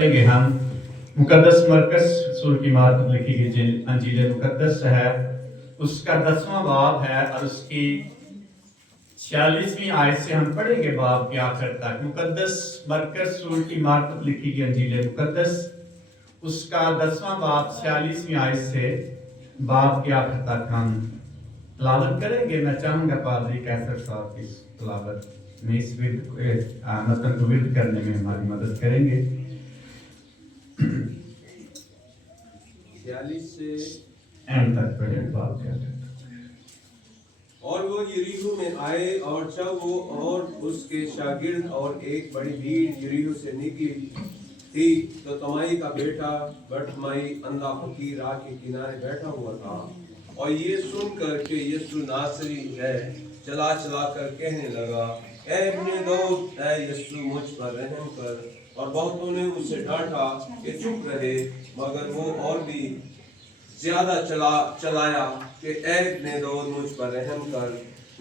पढ़ेंगे हम मुकद्दस मरकस रसूल की मार्फत लिखी गई जो अंजील मुकद्दस है उसका 10वां बाब है और उसकी 46वीं आयत से हम पढ़ेंगे बाब के आखिर तक। मुकद्दस मरकस रसूल की मार्फत लिखी गई अंजील मुकद्दस उसका 10वां बाब 46वीं आयत से बाब के आखिर तक हम तलावत करेंगे। मैं चाहूँगा पादरी कैसर साहब की तलावत में इस मतन को विर्द करने में हमारी मदद करेंगे। 46 से एंड तक पढ़े बात क्या और वो यरीहो में आए और जब वो और उसके शागिर्द और एक बड़ी भीड़ यरीहो से निकली थी तो तमाई का बेटा बटमाई अंधा फकीर राह के किनारे बैठा हुआ था और ये सुनकर के यीशु नासरी है चला चला कर कहने लगा, ऐ इब्ने दाऊद, ऐ यीशु मुझ पर रहम कर। और बहुतों ने उससे डांटा कि चुप रहे, मगर वो और भी ज्यादा चलाया कि ऐ इब्ने दाऊद मुझ पर रहम कर।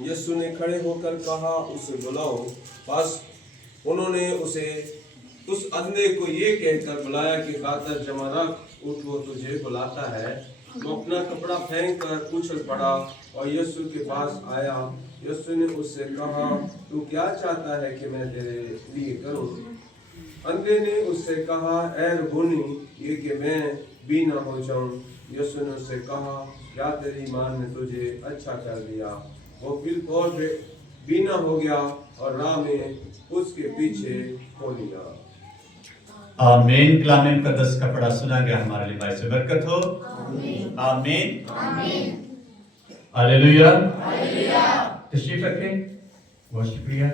यीशु ने खड़े होकर कहा, उसे बुलाओ। बस उन्होंने उसे उस अंधे को ये कहकर बुलाया कि कातर जमा रख, उठ, वो तुझे बुलाता है। वो अपना कपड़ा फेंक कर उछल पड़ा और यीशु के पास आया। यीशु ने उससे कहा, तू क्या चाहता है कि मैं तेरे लिए करूं? अंधे ने उससे कहा, ऐ रब्बूनी, ये कि मैं बीना हो जाऊं। यीशु ने उससे कहा, क्या तेरी ईमान ने तुझे अच्छा कर दिया? वो बिल्कुल बीना हो गया और राह में उसके पीछे हो लिया। आमीन। कलाम मुकद्दस का पढ़ा सुना गया हमारे लिए बाइस बरकत हो। आमीन हालेलुया। तशरीफ रखें। बहुत शुक्रिया।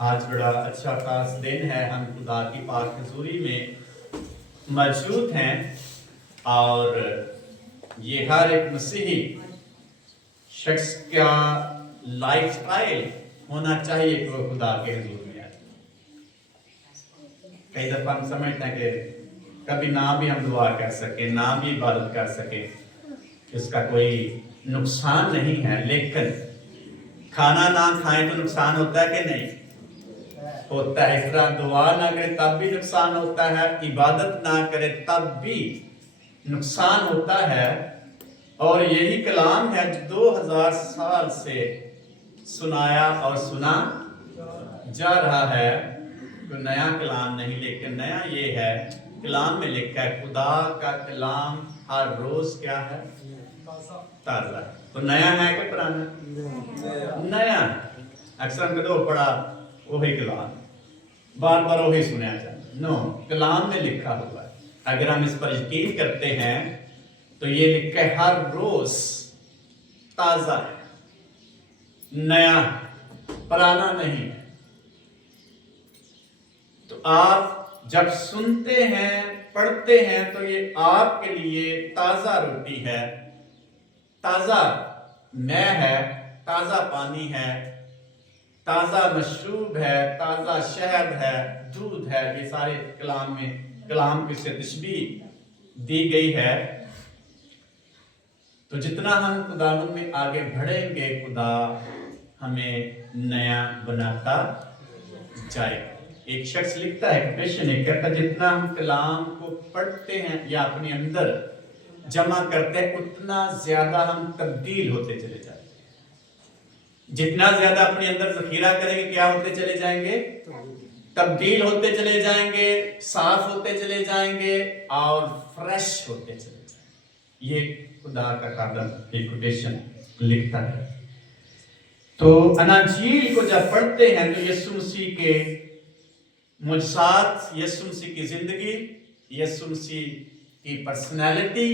आज बड़ा अच्छा खास दिन है, हम खुदा की पाक हजूरी में मौजूद हैं और ये हर एक मसीही शख्स का लाइफस्टाइल होना चाहिए कि वो खुदा के हजूर में आए। कई दफा हम समझते हैं कि कभी ना भी हम दुआ कर सके, ना भी इबादत कर सके, इसका कोई नुकसान नहीं है। लेकिन खाना ना खाएं तो नुकसान होता है कि नहीं होता है? इस तरह दुआ ना करे तब भी नुकसान होता है, इबादत ना करे तब भी नुकसान होता है। और यही कलाम है जो 2000 साल से सुनाया और सुना जा रहा है। कोई नया कलाम नहीं, लेकिन नया ये है, कलाम में लिखा है खुदा का कलाम हर रोज क्या है? ताजा। तो नया है कि पुराना? नया। अक्सर हम कदों पढ़ा वही कलाम, बार बार वही सुना जाता। नो, कलाम में लिखा हुआ है। अगर हम इस पर यकीन करते हैं तो ये लिखा है हर रोज ताजा है, नया, पुराना नहीं है। तो आप जब सुनते हैं, पढ़ते हैं, तो ये आपके लिए ताजा रोटी है, ताजा मैं है, ताजा पानी है, ताजा मशरूब है, ताजा शहद है, दूध है। ये सारे कलाम में कलाम की से तशबीह दी गई है। तो जितना हम खुदावंद में आगे बढ़ेंगे, खुदा हमें नया बनाता जाएगा। एक शख्स लिखता है, क्वेश्चन है, कहता जितना हम कलाम को पढ़ते हैं या अपने अंदर जमा करते हैं, उतना ज्यादा हम तब्दील होते चले जाते हैं। जितना ज्यादा अपने अंदर जखीरा करेंगे, क्या होते चले जाएंगे? तब्दील होते चले जाएंगे, साफ होते चले जाएंगे और फ्रेश होते चले जाएंगे। ये खुदा का कादम एक कोटेशन लिखता है। तो अनाजील को जब पढ़ते हैं तो यीशु मसीह के मुजसात, यीशु मसीह की जिंदगी, यीशु मसीह की पर्सनालिटी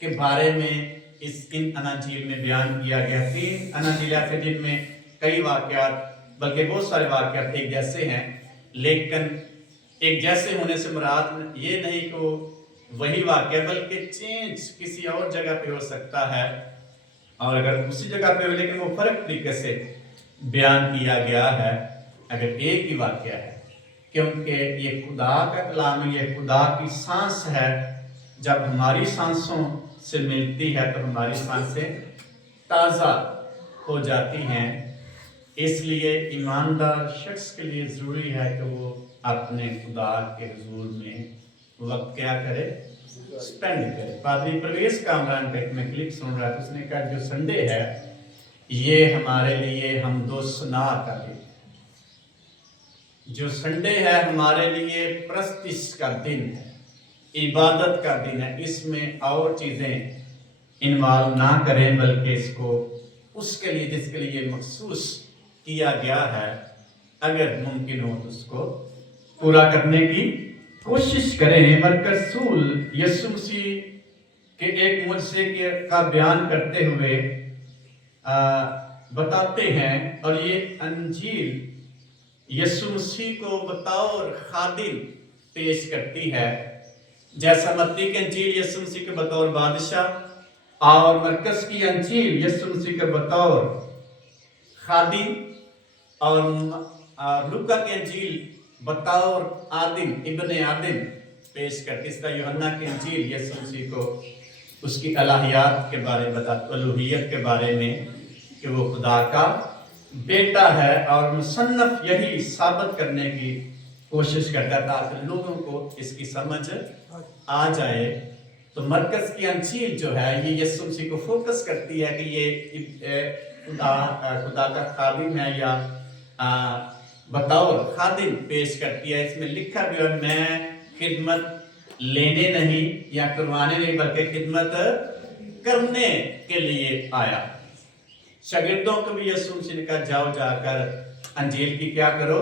के बारे में इन अनाजील में बयान किया गया। 3 अनाजील ऐसे जिनमें कई वाकयात, बल्कि बहुत सारे वाकयात एक जैसे हैं, लेकिन एक जैसे होने से मुराद ये नहीं कि वही वाकया, बल्कि चेंज किसी और जगह पे हो सकता है, और अगर उसी जगह पे हो लेकिन वो फर्क तरीके से बयान किया गया है, अगर एक ही वाकया है। क्योंकि ये खुदा का कलाम है, ये खुदा की सांस है। जब हमारी सांसों से मिलती है तो हमारी सांसें ताज़ा हो जाती हैं। इसलिए ईमानदार शख्स के लिए ज़रूरी है कि वो अपने खुदा के हुजूर में वक्त क्या करे, स्पेंड करे। पादरी प्रवेश कामरान का एक मैं क्लिप सुन रहा था, उसने कहा जो संडे है ये हमारे लिए हम दो सुना का दिन, जो संडे है हमारे लिए प्रस्तिश का दिन है, इबादत का दिन है। इसमें और चीजें इन्वॉल्व ना करें, बल्कि इसको उसके लिए जिसके लिए मखसूस किया गया है, अगर मुमकिन हो तो उसको पूरा करने की कोशिश करें। मरकज़ रसूल यीशु मसीह के एक मुझसे का बयान करते हुए बताते हैं, और ये अंजील यीशु मसीह को बतौर खादिम पेश करती है। जैसा मत्ती की अंजील यीशु मसीह के बतौर बादशाह और मरकज़ की अंजील यीशु मसीह के बतौर खादिम और लूका की अंजील बतौर आदिम, इब्ने आदिम पेश करती। इस तरह यूहन्ना की अंजील यीशु मसीह को उसकी अलहियत के बारे में बताती, अलूहियत के बारे में कि वो खुदा का बेटा है, और मुसन्नफ यही साबित करने की कोशिश करता है ताकि लोगों को इसकी समझ आ जाए। तो मरकज़ की अंजील जो है ये यीशु मसीह को फोकस करती है कि ये खुदा का खादिम है या बतौर खादिम पेश करती है। इसमें लिखा भी है मैं खिदमत लेने नहीं या करवाने नहीं, बल्कि खिदमत करने के लिए आया। शागिर्दों को भी यीशु मसीह ने कहा जाओ जाकर अंजील की क्या करो,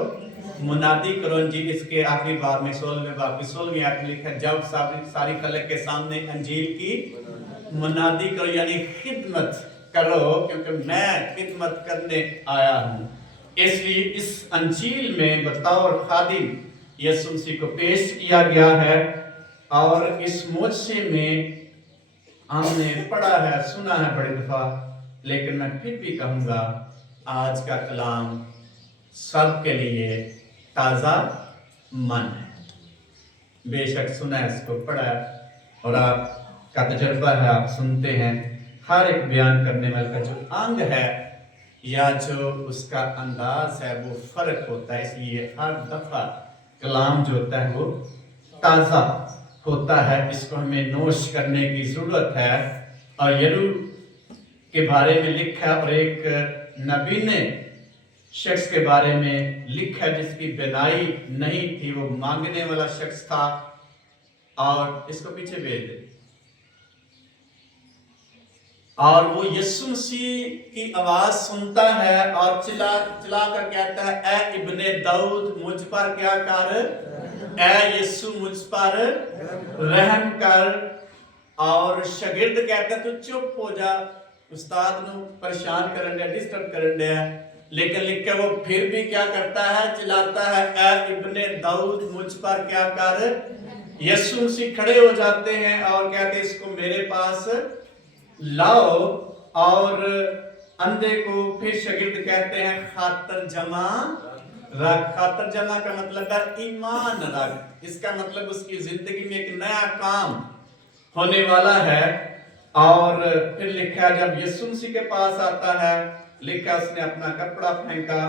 मुनादी करो। अंजील इसके आखिरी बाब में 16वें बाब की 16वीं आयत में लिखा जाओ सारी खलक के सामने अंजील की मुनादी करो, यानी खिदमत करो, क्योंकि मैं खिदमत करने आया हूँ। इसलिए इस अंजील में बतौर खादिम यीशु मसीह को पेश किया गया है, और इस मुझसे में हमने पढ़ा है, सुना है बड़ी दफा, लेकिन मैं फिर भी कहूँगा आज का कलाम सबके लिए ताज़ा मन है। बेशक सुना है, इसको पढ़ा है, और आपका तजर्बा है, आप सुनते हैं। हर एक बयान करने वाले का जो अंग है या जो उसका अंदाज है वो फर्क होता है, इसलिए हर दफा कलाम जो होता है वो ताज़ा होता है। इसको हमें नोश करने की जरूरत है। और यरू के बारे में लिखा, और एक नबी ने शख्स के बारे में लिखा जिसकी बिनाई नहीं थी, वो मांगने वाला शख्स था। और इसको पीछे भेज दे। और वो यीशु मसीह की आवाज सुनता है और चिल्ला कर कहता है ए इब्ने दाऊद मुझ पर क्या कर, ए यीशु मुझ पर रहम कर। और शागिर्द कहता तू चुप हो जा, उस्ताद नु परेशान करन दे, डिस्टर्ब करन दे। लेकिन लिख के वो फिर भी क्या करता है, चिल्लाता है ए इब्ने दाऊद मुझ पर क्या कर। यीशु मसीह खड़े हो जाते हैं और कहते इसको मेरे पास लाओ। और अंधे को फिर शागिर्द कहते हैं खातर जमा रख। खातर जमा का मतलब है ईमान रख। इसका मतलब उसकी जिंदगी में एक नया काम होने वाला है। और फिर लिखा जब यीशु मसीह के पास आता है, लिखा उसने अपना कपड़ा फेंका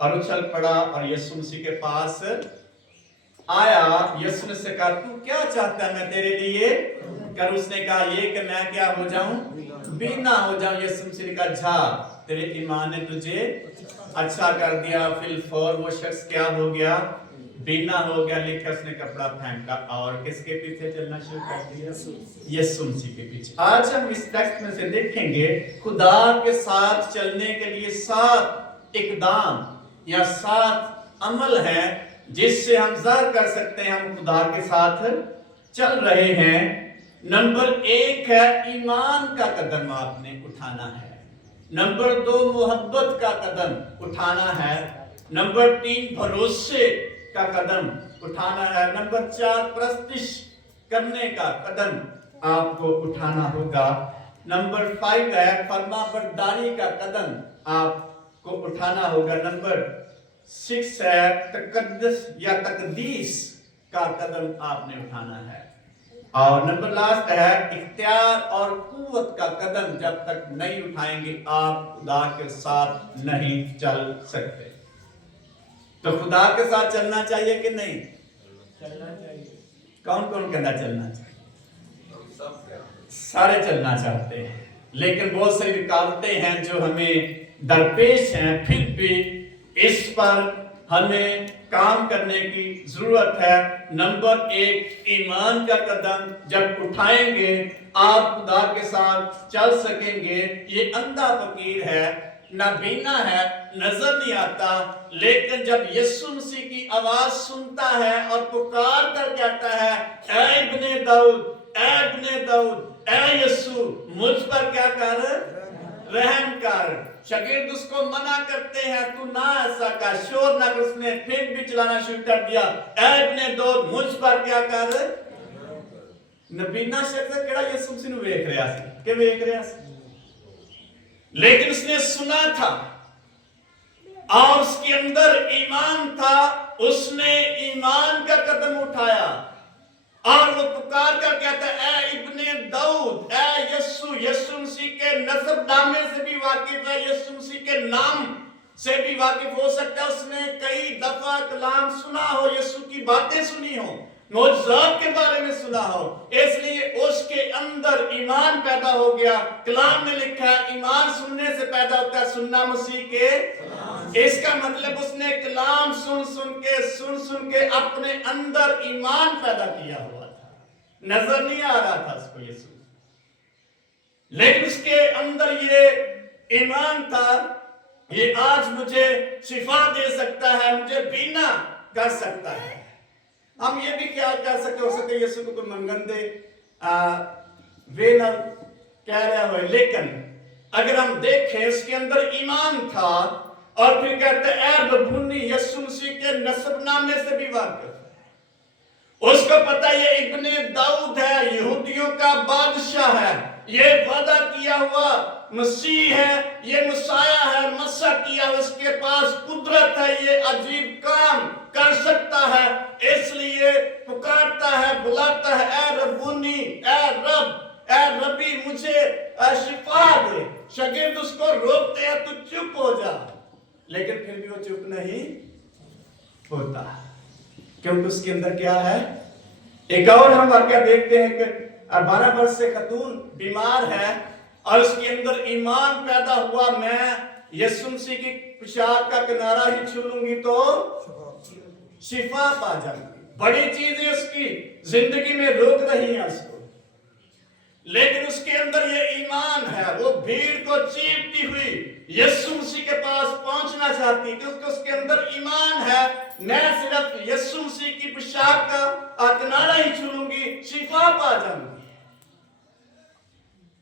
और उछल पड़ा और यीशु मसीह के पास आया। यीशु ने से कहा तू क्या चाहता है मैं तेरे लिए कर। उसने कहा ये कि मैं क्या हो जाऊं, बीना हो जाऊं। यीशु मसीह ने कहा जा तेरे ईमान ने तुझे अच्छा कर दिया। फिर फौर वो शख्स क्या हो गया, बीना हो गया। लिखा उसने कपड़ा फेंका और किसके पीछे चलना शुरू कर दिया, यीशु मसीह के पीछे। आज हम इस टेक्स्ट में से देखेंगे खुदा के साथ चलने के लिए 7 इकदाम या 7 अमल हैं जिससे हम जाहिर कर सकते हैं हम खुदा के साथ चल रहे हैं। नंबर 1 है ईमान का कदम आपने उठाना है। नंबर 2 मोहब्बत का कदम उठाना है। नंबर 3 भरोसे का कदम उठाना है। नंबर 4 प्रस्तिश करने का कदम आपको उठाना होगा। नंबर 5 है फरमाबरदारी का कदम आपको उठाना होगा। नंबर 6 है तकद्दुस या तकदीस का कदम आपने उठाना है। और नंबर लास्ट है इख्तियार और कुव्वत का कदम जब तक नहीं उठाएंगे आप खुदा के साथ नहीं चल सकते। तो खुदा के साथ चलना चाहिए कि नहीं, चलना चाहिए। कौन कौन कहना चलना चाहिए? हम सब क्या सारे चलना चाहते हैं, लेकिन बहुत सारी रुकावटें हैं जो हमें दरपेश हैं। फिर भी इस पर हमें काम करने की जरूरत है। नंबर 1, ईमान का कदम जब उठाएंगे आप खुदा के साथ चल सकेंगे। ये अंधा फकीर है, नाबीना है, नजर नहीं आता, लेकिन जब यीशु मसीह की आवाज सुनता है और पुकार कर कहता है, ऐ इब्ने दाऊद, ऐ इब्ने दाऊद, ऐ यीशु मुझ पर क्या कर, रहम कर। शागिर्द उसको मना करते हैं, तू ना ऐसा कर, शोर ना कर। उसने फिर भी चलाना शुरू कर दिया, ऐ इब्ने दाऊद मुझ पर क्या कर। नबीना शख्स केड़ा यीशु मसीह ਨੂੰ ਵੇਖ ਰਿਹਾ ਸੀ ਕਿ ਵੇਖ ਰਿਹਾ ਸੀ, लेकिन उसने सुना था और उसके अंदर ईमान था। उसने ईमान का कदम उठाया और वो पुकार कर कहता है, ऐ इब्ने दाऊद, ऐ यीशु। यीशु मसीह के नसब नामे से भी वाकिफ है, यीशु मसीह के नाम से भी वाकिफ हो सकता है। उसने कई दफा कलाम सुना हो, यीशु की बातें सुनी हो, मौजूद के बारे में सुना हो, इसलिए उसके अंदर ईमान पैदा हो गया। कलाम में लिखा है ईमान सुनने से पैदा होता है, सुनना मसीह के। इसका मतलब उसने कलाम सुन सुन के अपने अंदर ईमान पैदा किया हुआ था। नजर नहीं आ रहा था उसको यीशु, लेकिन उसके अंदर ये ईमान था, ये आज मुझे शिफा दे सकता है, मुझे बीना कर सकता है। हम ये भी ख्याल कर सकते हो सकते यीशु को कोई मंगन दे वे न कह रहा हो, लेकिन अगर हम देखें इसके अंदर ईमान था और फिर कहते हैं ऐ रब्बुनी, यीशु मसीह के नसब नामे से भी वाकिफ है। उसको पता ये इब्ने दाऊद है, यहूदियों का बादशाह है, ये वादा किया हुआ मसीह है, ये मसाया है, मसा किया, उसके पास कुदरत है, ये अजीब काम कर सकता है। इसलिए पुकारता है, बुलाता है, ऐ रब्बुनी, ऐ रब, ऐ रबी मुझे शिफा दे। शागिर्द उसको रोकते हैं, तू चुप हो जा, लेकिन फिर भी वो चुप नहीं होता, क्योंकि उसके अंदर क्या है। एक और हम वाकया देखते हैं कि 12 वर्ष से खतून बीमार है और उसके अंदर ईमान पैदा हुआ, मैं यीशु मसीह की पेशाब का किनारा ही छू लूंगी तो शिफा पा जाऊंगी। बड़ी चीज है उसकी जिंदगी में, रोक रही है उसको, लेकिन उसके अंदर ये ईमान है। वो भीड़ को चीरती हुई यीशु मसीह के पास पहुंचना चाहती, क्योंकि उसके अंदर ईमान है, मैं सिर्फ यीशु मसीह की पेशाब का किनारा ही छू लूंगी, शिफा पा जाऊंगी।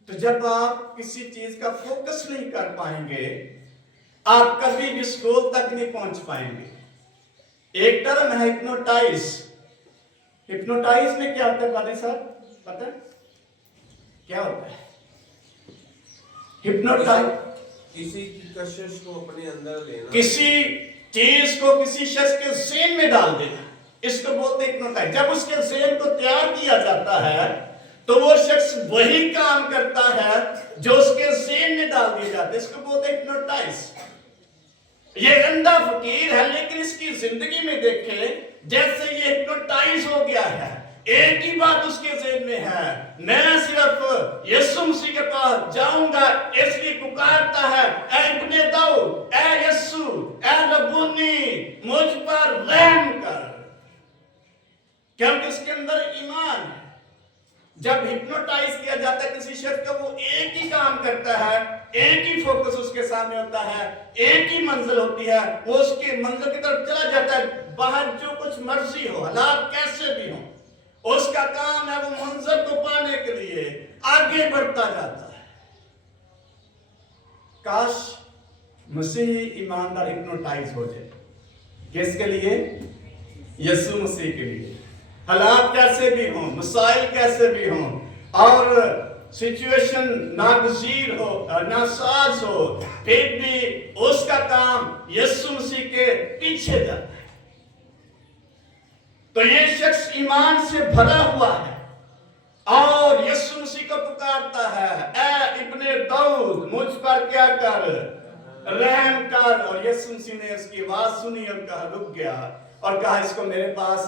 तो जब आप किसी चीज का फोकस नहीं कर पाएंगे, आप कभी भी स्कूल तक नहीं पहुंच पाएंगे। एक टर्म है हिप्नोटाइज। हिप्नोटाइज में क्या होता है फादर साहब, पता है क्या होता है? हिप्नोटाइज किसी की कशिश को अपने अंदर लेना, किसी चीज को किसी शख्स के ज़हन में डाल देना, इसको बोलते हैं हिप्नोटाइज। जब उसके ज़हन को तैयार किया जाता है तो वो शख्स वही काम करता है जो उसके ज़हन में डाल दिया जाता है, इसको बोलते हैं हिप्नोटाइज। ये अंधा फकीर है, लेकिन इसकी जिंदगी में देखे जैसे ये हिप्नोटाइज हो गया है। एक ही बात उसके ज़हन में है, मैं सिर्फ यीशु मसीह के पास जाऊंगा, इसलिए पुकारता है, ऐ इब्ने दाऊद, ऐ यीशु, ऐ रब्बुनी मुझ पर रहम कर, क्योंकि उसके अंदर ईमान है। जब हिप्नोटाइज किया जाता है किसी शख्स का, वो एक ही काम करता है, एक ही फोकस उसके सामने होता है, एक ही मंजिल होती है, वो उसके मंजिल की तरफ चला जाता है। बाहर जो कुछ मर्जी हो, हालात कैसे भी हो, उसका काम है वो मंजिल को पाने के लिए आगे बढ़ता जाता है। काश मसीही ईमानदार हिप्नोटाइज हो जाए, किसके लिए? यीशु मसीह के लिए। हालात कैसे भी हों, मसाइल कैसे भी हों, और सिचुएशन नागजीर हो, नासाज हो, फिर भी उसका काम यीशु मसीह के पीछे जाता है। तो ये शख्स ईमान से भरा हुआ है और यीशु मसीह को पुकारता है, ऐ इब्ने दाऊद मुझ पर क्या कर, रहम कर। और यीशु मसीह ने उसकी आवाज सुनी और कहा, रुक गया, और कहा इसको मेरे पास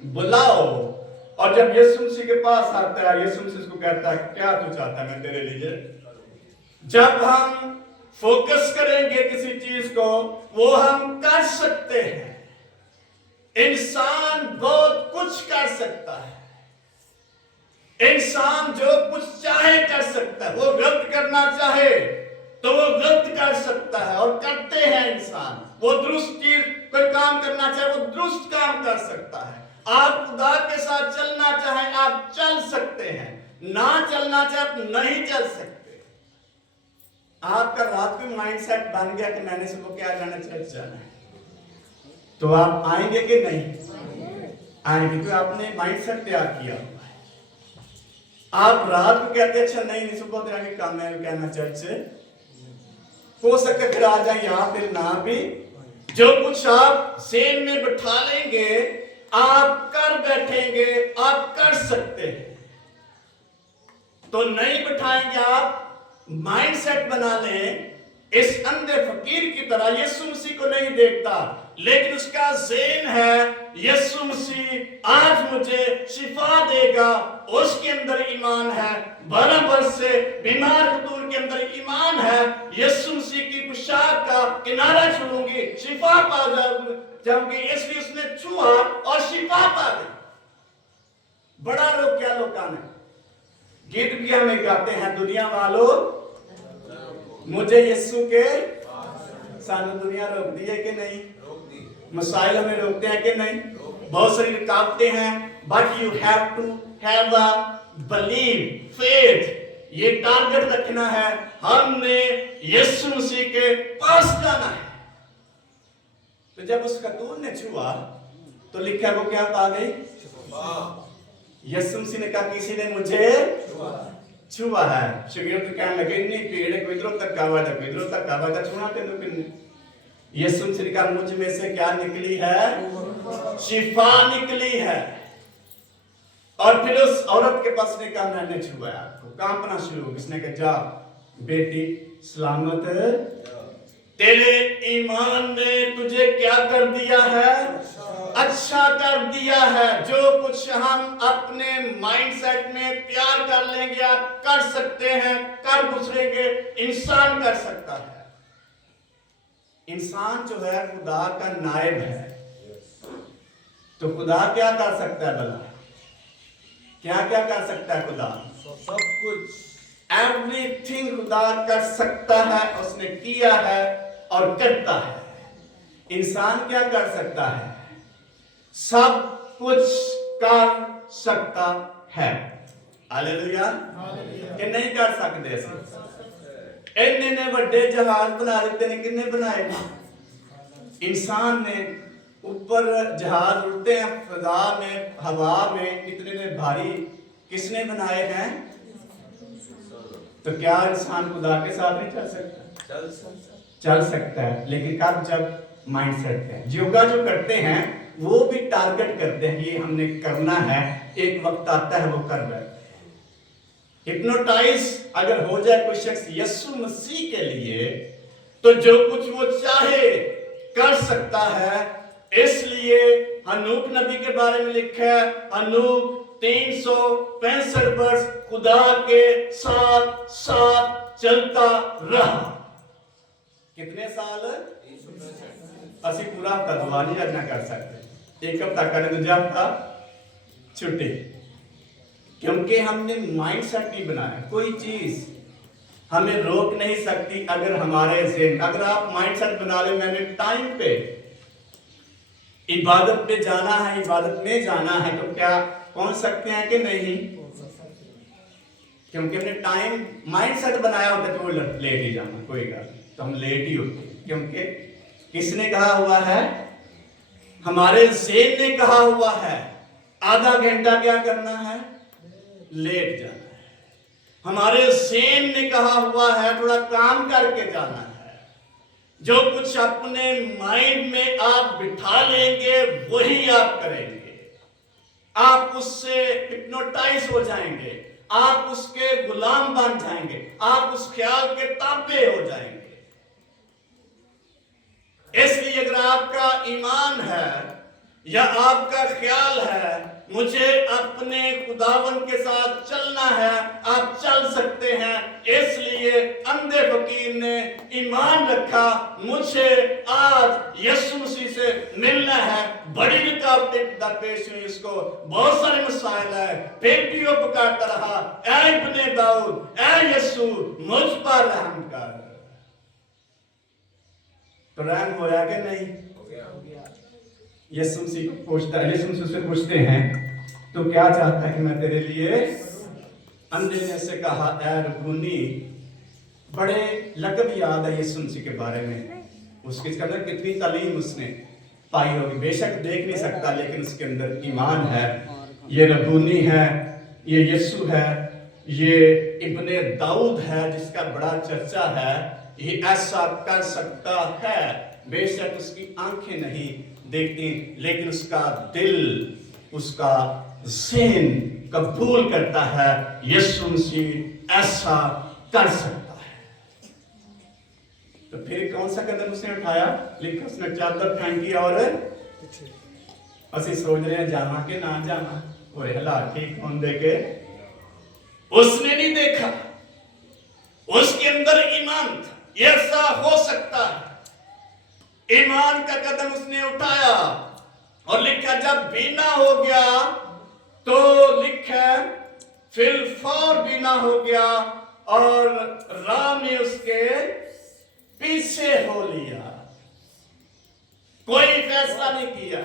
बुलाओ। और जब यीशु मसीह के पास आता है, यीशु मसीह उसको कहता है क्या तू चाहता है मैं तेरे लिए। जब हम फोकस करेंगे किसी चीज को, वो हम कर सकते हैं। इंसान बहुत कुछ कर सकता है, इंसान जो कुछ चाहे कर सकता है। वो गलत करना चाहे तो वो गलत कर सकता है और करते हैं इंसान। वो दुरुस्त चीज कोई काम करना चाहे वो दुरुस्त काम कर सकता है। आप खुदा के साथ चलना चाहे आप चल सकते हैं, ना चलना चाहे आप नहीं चल सकते। आपका रात को माइंड सेट बन गया कि मैंने सुबह क्या जाना चर्च जाना है, तो आप आएंगे कि नहीं आएंगे, क्योंकि आपने माइंड सेट तैयार किया हुआ है। आप रात को कहते अच्छा नहीं सुबह तो आगे काम है कहना चर्च, हो सकता है फिर आ जाए यहाँ फिर ना भी। जो कुछ आप ज़हन में बिठा लेंगे आप कर बैठेंगे, आप कर सकते हैं। तो नहीं बिठाएंगे आप माइंड सेट बना लें। इस अंधे फकीर की तरह यीशु मसीह को नहीं देखता, लेकिन उसका ज़हन है यीशु मसीह आज मुझे शिफा देगा। उसके अंदर ईमान है। 12 वर्ष से बीमार खतून के अंदर ईमान है। यीशु मसीह की पोशाक का किनारा छूऊंगी शिफा पा जाऊंगी, इसलिए उसने छुआ और शिफा पा गई। बड़ा रोग क्या लोकान है। गीत भी हमें गाते हैं दुनिया वालों मुझे यीशु के सानू दुनिया रोक दी है कि नहीं, मसाइल हमें रोकते हैं कि नहीं, बहुत सारी रुकावटें हैं। But you have to have a believe faith. ये टारगेट रखना है, हमने यीशु मसीह के पास जाना है। तो जब उस खतून ने छुआ तो लिखा वो क्या पा गई, यीशु मसीह ने कहा किसी ने मुझे छुआ है। शागिर्द कहने लगे नहीं पेड़ को इधरों तक कावा था, इधरों तक कावा था, छुआ तेन किन्ने। यीशु मसीह ने कहा मुझ में से क्या निकली है, शिफा निकली है। और फिर उस औरत के पास ने कहा मैंने छुआ आपको, कांपना शुरू हो। किसने कहा जा बेटी सलामत, तेरे ईमान ने तुझे क्या कर दिया है, अच्छा कर दिया है। जो कुछ हम अपने माइंडसेट में तैयार कर लेंगे आप कर सकते हैं, कर गुजरेंगे। इंसान कर सकता है। इंसान जो है खुदा का नायब है, तो खुदा क्या कर सकता है भला, क्या क्या कर सकता है खुदा, सब कुछ, एवरीथिंग खुदा कर सकता है, उसने किया है और करता है। इंसान क्या कर सकता है, सब कुछ कर सकता है। हालेलुया। कि नहीं कर सकते इन्ने बड़े जहाज बना देते ने, किन्ने बनाए, इंसान ने। ऊपर जहाज उड़ते हैं फिजा में, हवा में, कितने भारी, किसने बनाए हैं। तो क्या इंसान खुदा के साथ नहीं चल सकता, चल सकता है, लेकिन कब, जब माइंड सेट है। योगा जो करते हैं वो भी टारगेट करते हैं ये हमने करना है, एक वक्त आता है वो कर बैठते हैं। हिप्नोटाइज अगर हो जाए कोई शख्स यीशु मसीह के लिए, तो जो कुछ वो चाहे कर सकता है। इसलिए हनूक नबी के बारे में लिखा है, हनूक 365 वर्ष खुदा के साथ साथ चलता रहा। कितने साल, असि पूरा हफ्ता दुआ नहीं रखना कर सकते, एक हफ्ता करें दूसरा हफ्ता छुट्टी, क्योंकि हमने माइंड सेट नहीं बनाया। कोई चीज हमें रोक नहीं सकती अगर हमारे ज़हन, अगर आप माइंड सेट बना ले मैंने टाइम पे इबादत पे जाना है, इबादत में जाना है, तो क्या पहुंच सकते हैं कि नहीं, क्योंकि हमने टाइम माइंड सेट बनाया होता है तो वो लेट ही जाना, कोई गल तो हम लेट ही होते, क्योंकि किसने कहा हुआ है, हमारे ज़हन ने कहा हुआ है आधा घंटा क्या करना है, लेट जाना है। हमारे ज़हन ने कहा हुआ है थोड़ा काम करके जाना है। जो कुछ अपने माइंड में आप बिठा लेंगे वही आप करेंगे। आप उससे हिप्नोटाइज हो जाएंगे, आप उसके गुलाम बन जाएंगे, आप उस ख्याल के ताबे हो जाएंगे। इसलिए अगर आपका ईमान है یا آپ کا خیال ہے مجھے اپنے خداوند کے ساتھ چلنا ہے، آپ چل سکتے ہیں، اس لیے اندھے فقیر نے ایمان رکھا مجھے آج یسوع مسیح سے ملنا ہے۔ بڑی رکاوٹیں درپیش ہوئی اس کو، بہت سارے مسائل ہیں، پھر بھی وہ پکارتا رہا، اے ابن داؤد، اے یسوع مجھ پر رحم کر۔ تو رحم ہوا کہ نہیں؟ یسوع مسیح پوچھتا ہے، یسوع مسیح سے پوچھتے ہیں تو کیا چاہتا ہے کہ میں تیرے لیے؟ اندھے نے سے کہا اے ربونی۔ بڑے لقب یاد ہے یسوع مسیح کے بارے میں، اس کے اندر کتنی تعلیم اس نے پائی ہوگی، بے شک دیکھ نہیں سکتا لیکن اس کے اندر ایمان ہے، یہ ربونی ہے، یہ یسوع ہے، یہ ابن داؤد ہے جس کا بڑا چرچا ہے، یہ ایسا کر سکتا ہے۔ بے شک اس کی آنکھیں نہیں دیکھتی لیکن اس کا دل، اس کا ذہن قبول کرتا ہے یسوع مسیح ایسا کر سکتا ہے۔ تو پھر کون سا قدم اس نے اٹھایا؟ لکھا اس نے چادر پھینکی اور اسی سوچ رہے ہیں جانا کہ نہ جانا، وہ حالات ٹھیک ہون دے کے اس نے نہیں دیکھا، اس کے اندر ایمان تھا، ایسا ہو سکتا ہے۔ ایمان کا قدم اس نے اٹھایا اور لکھا جب بینا ہو گیا تو لکھا فی الفور بینا ہو گیا اور راہ میں اس کے پیچھے ہو لیا، کوئی فیصلہ نہیں کیا۔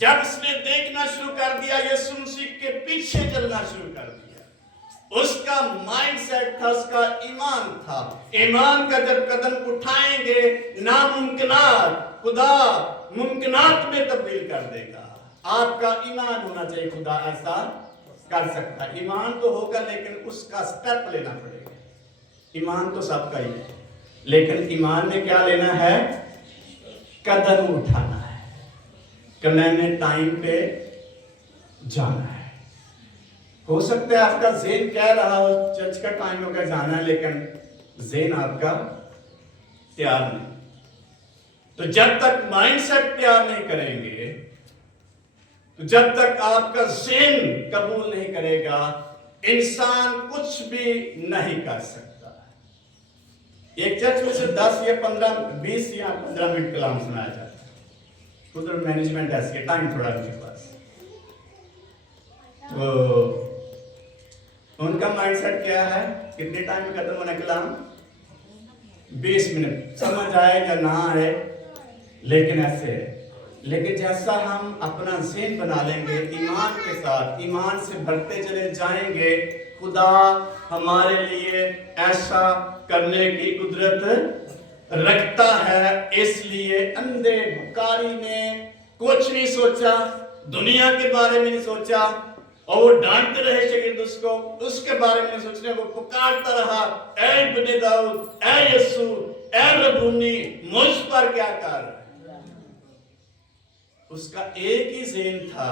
جب اس نے دیکھنا شروع کر دیا یسوع مسیح کے پیچھے چلنا شروع کر دیا، اس کا مائنڈ سیٹ تھا، اس کا ایمان تھا۔ ایمان کا جب قدم اٹھائیں گے ناممکنات خدا ممکنات میں تبدیل کر دے گا۔ آپ کا ایمان ہونا چاہیے خدا ایسا کر سکتا ہے۔ ایمان تو ہوگا لیکن اس کا سٹیپ لینا پڑے گا۔ ایمان تو سب کا ہی ہے لیکن ایمان میں کیا لینا ہے؟ قدم اٹھانا ہے کہ میں نے ٹائم پہ جانا ہے۔ ہو سکتا ہے آپ کا ذہن کہہ رہا ہو چرچ کا ٹائم ہو کر جانا ہے لیکن ذہن آپ کا تیار نہیں۔ تو جب تک مائنڈ سیٹ تیار نہیں کریں گے، تو جب تک آپ کا ذہن قبول نہیں کرے گا، انسان کچھ بھی نہیں کر سکتا۔ ایک چرچ میں سے 10 یا 15 20 یا 15 منٹ کلام سنایا جاتا ہے، ادھر مینجمنٹ ایسی ہے، ٹائم تھوڑا ان کے پاس، تو ان کا مائنڈ سیٹ کیا ہے؟ کتنے ٹائم میں ختم ہونا کلام؟ 20 منٹ، سمجھ آئے یا نہ آئے لیکن ایسے ہے۔ لیکن جیسا ہم اپنا ذہن بنا لیں گے ایمان کے ساتھ، ایمان سے بڑھتے چلے جائیں گے، خدا ہمارے لیے ایسا کرنے کی قدرت رکھتا ہے۔ اس لیے اندھے بھکاری نے کچھ نہیں سوچا، دنیا کے بارے میں نہیں سوچا، اور وہ ڈانٹتے رہے شاگرد اس کے بارے میں سوچنے، وہ پکارتا رہا اے ابن داؤد، اے یسوع، اے ربونی مجھ پر کیا کر۔ اس کا ایک ہی ذہن تھا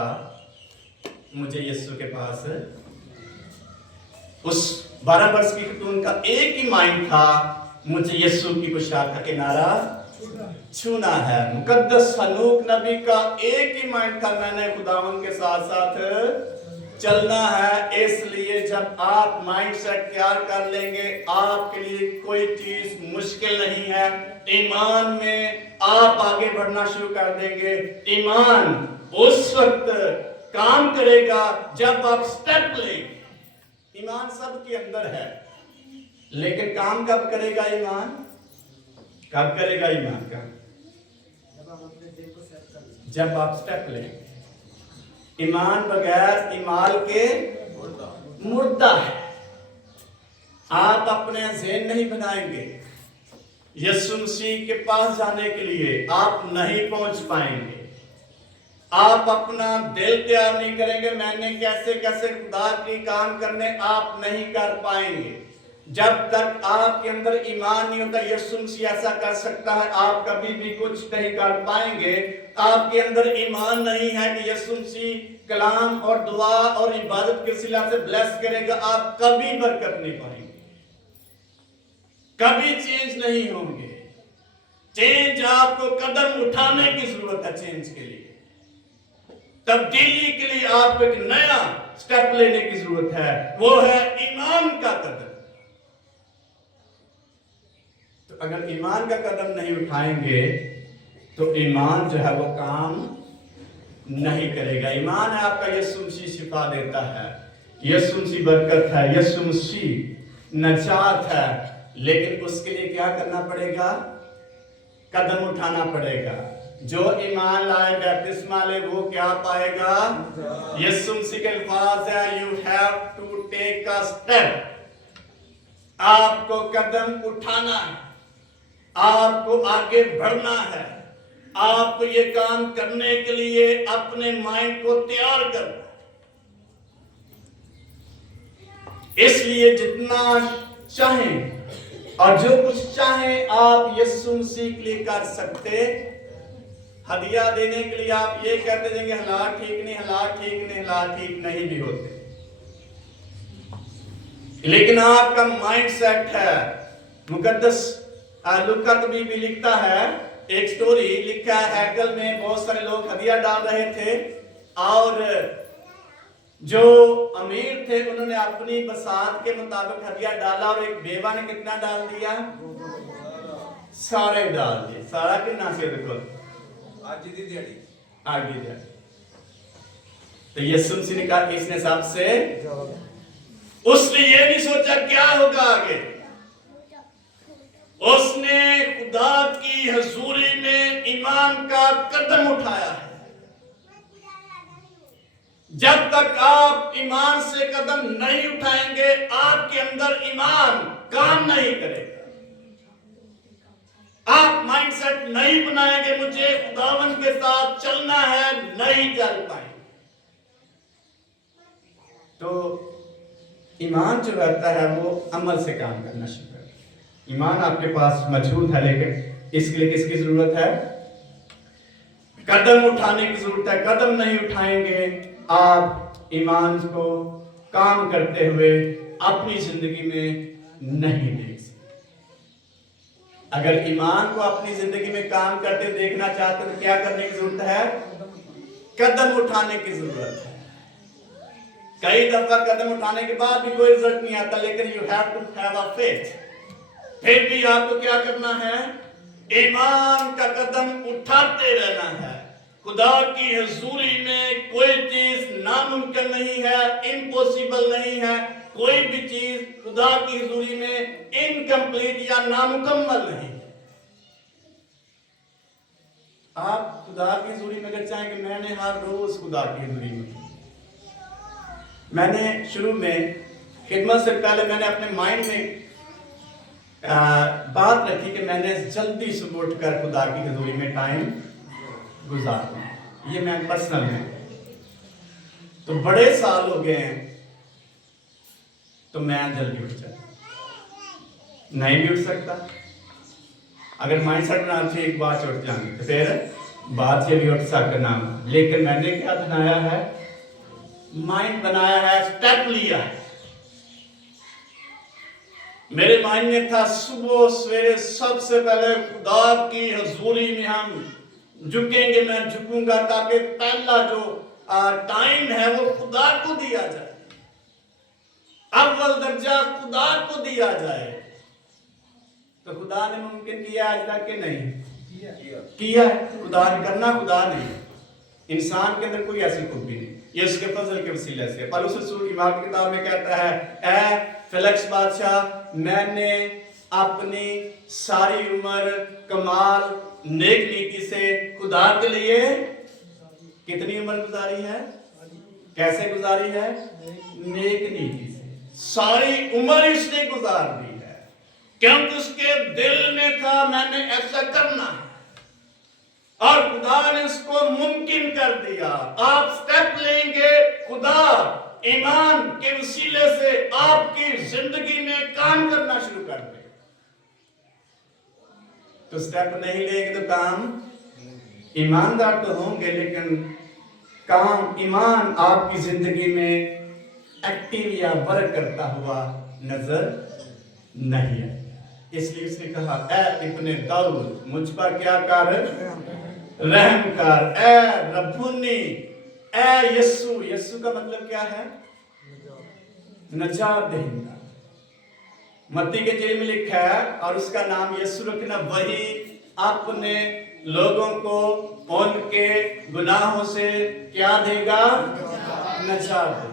مجھے یسوع کے پاس، اس 12 برس کی خاتون کا ایک ہی مائنڈ تھا مجھے یسوع کی پوشاک کا کنارہ چھونا ہے۔ مقدس ہنوک نبی کا ایک ہی مائنڈ تھا میں نے خداوند کے ساتھ ساتھ چلنا ہے۔ اس لیے جب آپ مائنڈ سیٹ تیار کر لیں گے آپ کے لیے کوئی چیز مشکل نہیں ہے۔ ایمان میں آپ آگے بڑھنا شروع کر دیں گے۔ ایمان اس وقت کام کرے گا جب آپ سٹیپ لیں گے۔ ایمان سب کے اندر ہے لیکن کام کب کرے گا ایمان؟ کب کرے گا ایمان کا؟ جب آپ سٹیپ لیں گے۔ ایمان بغیر ایمان کے مردہ ہے۔ آپ اپنے ذہن نہیں بنائیں گے یسوع مسیح کے پاس جانے کے لیے، آپ نہیں پہنچ پائیں گے۔ آپ اپنا دل تیار نہیں کریں گے میں نے کیسے کیسے خدا کی کام کرنے، آپ نہیں کر پائیں گے۔ جب تک آپ کے اندر ایمان نہیں ہوتا یسوع مسیح ایسا کر سکتا ہے، آپ کبھی بھی کچھ نہیں کر پائیں گے۔ آپ کے اندر ایمان نہیں ہے کہ یسوع مسیح کلام اور دعا اور عبادت کے وسیلہ سے بلیس کرے گا، آپ کبھی برکت نہیں پائیں گے، کبھی چینج نہیں ہوں گے۔ چینج آپ کو قدم اٹھانے کی ضرورت ہے چینج کے لیے۔ तब्दीली के लिए आपको एक नया स्टेप लेने की जरूरत है, वो है ईमान का कदम। तो अगर ईमान का कदम नहीं उठाएंगे तो ईमान जो है वो काम नहीं करेगा। ईमान है आपका यीशु मसीह शिफा देता है, यीशु मसीह बरकत है, यीशु मसीह नजात है, लेकिन उसके लिए क्या करना पड़ेगा? कदम उठाना पड़ेगा। जो ईमान लाए बैप्तिस्मा ले वो क्या पाएगा? यीशु मसीह के अल्फाज है, you have to take a step. आपको कदम उठाना है, आपको आगे बढ़ना है, आपको ये काम करने के लिए अपने माइंड को तैयार करना है। इसलिए जितना चाहें और जो कुछ चाहें आप यीशु मसीह के लिए कर सकते। हदिया देने के लिए आप ये कहते जाएंगे हालात ठीक नहीं, हालात ठीक नहीं, हालात ठीक नहीं भी होते, लेकिन आपका माइंड सेट है। मुकद्दस लूका कभी भी लिखता है, एक स्टोरी लिखा है, हैकल में बहुत सारे लोग हदिया डाल रहे थे और जो अमीर थे उन्होंने अपनी बसात के मुताबिक हदिया डाला और एक बेवा ने कितना डाल दिया? सारे डाल दिए। सारा कितना से देखो आगे दिया। तो यीशु मसीह ने कहा इसने सबसे, उसने ये नहीं सोचा क्या होगा आगे, उसने खुदा की हजूरी में ईमान का कदम उठाया है। जब तक आप ईमान से कदम नहीं उठाएंगे आपके अंदर ईमान काम नहीं करेगा। आप माइंडसेट नहीं बनाएंगे मुझे खुदावन के साथ चलना है, नहीं चल पाएंगे। तो ईमान जो रहता है वो अमल से काम करना शुरू करता है। ईमान आपके पास मौजूद है, लेकिन इसके लिए किसकी जरूरत है? कदम उठाने की जरूरत है। कदम नहीं उठाएंगे आप ईमान को काम करते हुए अपनी जिंदगी में नहीं देख सकते। अगर ईमान को अपनी जिंदगी में काम करते हुए देखना चाहते हो तो क्या करने की जरूरत है? कदम उठाने की जरूरत है। कई दफा कदम उठाने के बाद भी कोई रिजल्ट नहीं आता, लेकिन you have to have a faith. फिर भी आपको क्या करना है? ईमान का कदम उठाते रहना है। खुदा की हजूरी में कोई चीज नामुमकिन नहीं है, इम्पॉसिबल नहीं है। कोई भी चीज खुदा की हजूरी में इनकम्प्लीट या नामुकम्मल नहीं है। आप खुदा की हजूरी में अगर चाहें कि मैंने हर रोज खुदा की हजूरी में, मैंने शुरू में खिदमत से पहले मैंने अपने माइंड में बात रखी कि मैंने जल्दी सुबह उठकर खुदा की हजूरी में टाइम गुजारता हूं। ये मैं पर्सनल में तो बड़े साल हो गए हैं, तो मैं जल्दी उठ जाता, नहीं भी उठ सकता। अगर माइंड सेट बना चाहिए एक बात उठ जाएंगे तो फिर बात से भी उठ सकना। लेकिन मैंने क्या बनाया है? माइंड बनाया है, स्टेप लिया है। मेरे माइंड में था सुबह सवेरे सबसे पहले खुदा की हजूरी में हम झुकेंगे, मैं झुकूंगा ताकि पहला जो टाइम है वो खुदा को दिया जाए, अव्वल दर्जा खुदा को दिया जाए। तो खुदा ने मुमकिन किया आज तक कि नहीं किया है? खुदा ने करना, खुदा ने। इंसान के अंदर कोई ऐसी खूबी नहीं, ये उसके फजल के वसीले से। पौलुस रसूल ईमान की किताब में कहता है, ऐ फेलिक्स बादशाह, मैंने अपनी सारी उम्र कमाल नेक नीति से खुदा के लिए कितनी उम्र गुजारी है? कैसे गुजारी है? नेक नीति से सारी उम्र इसने गुजार दी है, क्योंकि उसके दिल में था मैंने ऐसा करना है, और खुदा ने उसको मुमकिन कर दिया। आप स्टेप लेंगे, खुदा ईमान के वसीले से आपकी जिंदगी में काम करना शुरू कर दे। तो स्टेप नहीं लेंगे तो काम, ईमानदार तो होंगे लेकिन काम, ईमान आपकी जिंदगी में एक्टिव या वर्क करता हुआ नजर नहीं है। इसलिए उसने कहा, ऐ इब्ने दाऊद, मुझ पर क्या कर? रहम कर। ऐ रब्बुनी, ए यस्सु, यस्सु का मतलब क्या है? नजात दहिंदा। मत्ती के इंजील में लिखा है और उसका नाम यस्सु रखना, वही अपने लोगों को उनके गुनाहों से क्या देगा? नजात देगा।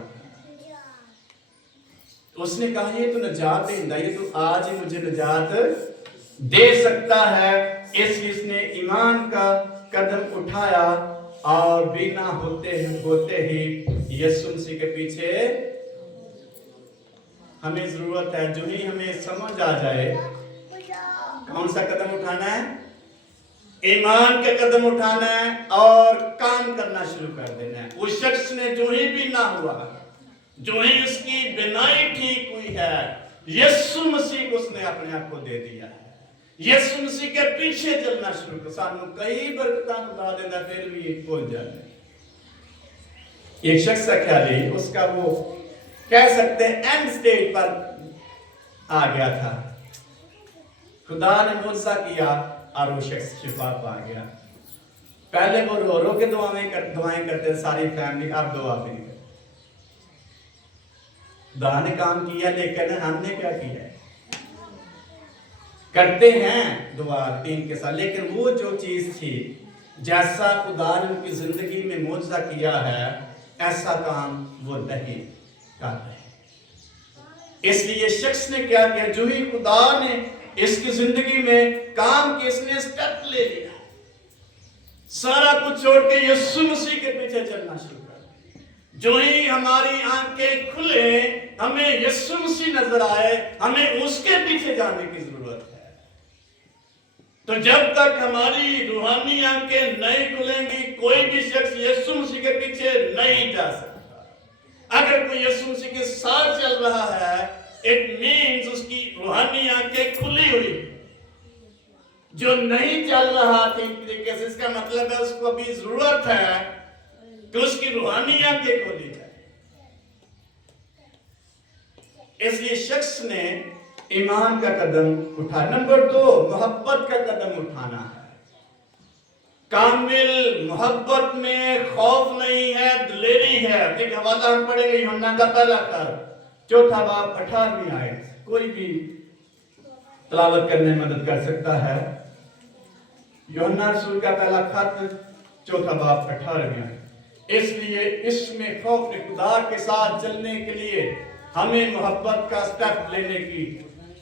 उसने कहा ये तो नजात देगा, ये तो आज ही मुझे नजात दे सकता है, इसलिए इसने ईमान का कदम उठाया और बिना होते ही यीशु मसीह के पीछे। हमें जरूरत है, जो ही हमें समझ आ जाए कौन सा कदम उठाना है, ईमान का कदम उठाना है और काम करना शुरू कर देना है। उस शख्स ने जो ही बीना हुआ, जो ही उसकी बीनाई ठीक हुई है, यीशु मसीह को उसने अपने आप को दे दिया है। यीशु मसीह के पीछे चलना शुरू कर। सानू कई बरकतां खुदा देता, फिर भी भूल जाते। एक शख्स का ख्याली, उसका वो कह सकते हैं एंड स्टेज पर आ गया था। खुदा ने मुआवजा किया और वो शख्स शिफा पा गया। पहले वो रो रो के दुआएं करते सारी फैमिली, अब दुआ भी नहीं करते। खुदा ने काम किया, लेकिन हमने क्या किया है? करते हैं दुआ तीन के साथ, लेकिन वो जो चीज थी, जैसा खुदा ने उनकी जिंदगी में मुआवजा किया है, ऐसा काम वो नहीं कर रहे। इसलिए शख्स ने क्या किया? जो ही खुदा ने इसकी जिंदगी में काम किया, इसने स्टेप ले लिया, सारा कुछ छोड़ के यीशु मसीह के पीछे चलना शुरू कर। जो ही हमारी आंखें खुले, हमें यीशु मसीह नजर आए, हमें उसके पीछे जाने की जरूरत है। तो जब तक हमारी रूहानी आंखें नहीं खुलेंगी, कोई भी शख्स यीशु मसीह के पीछे नहीं जा सकता। अगर कोई यीशु मसीह के साथ चल रहा है, इट मीन्स उसकी रूहानी आंखें खुली हुई। जो नहीं चल रहा ठीक तरीके से, इसका मतलब है उसको अभी जरूरत है कि उसकी रूहानी आंखें खोली जाए। इसलिए शख्स ने ईमान का कदम उठा। नंबर 2, मोहब्बत का कदम उठाना है। कामिल मोहब्बत में खौफ नहीं है, दिलेरी है। एक हवाला हम पढ़ेंगे यूहन्ना का पहला खत, चौथा बाब 18वीं आयत। कोई भी तिलावत करने में मदद कर सकता है। यूहन्ना रसूल का पहला खत, चौथा बाब 18वीं आयत। इसलिए इसमें खौफ खुदा के साथ चलने के लिए हमें मोहब्बत का स्टेप लेने की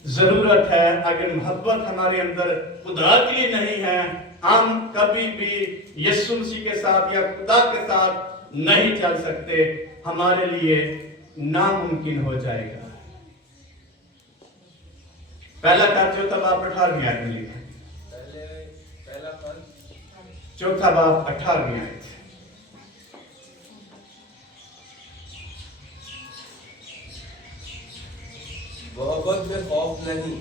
जरूरत है। अगर मोहब्बत हमारे अंदर खुदा के लिए नहीं है, हम कभी भी यीशु मसीह के साथ या खुदा के साथ नहीं चल सकते। हमारे लिए नामुमकिन हो जाएगा। पहला खत चौथा बाब 18वीं आयत में लिखा है। पहला खत चौथा बाब 18वीं आयत। मोहब्बत में खौफ नहीं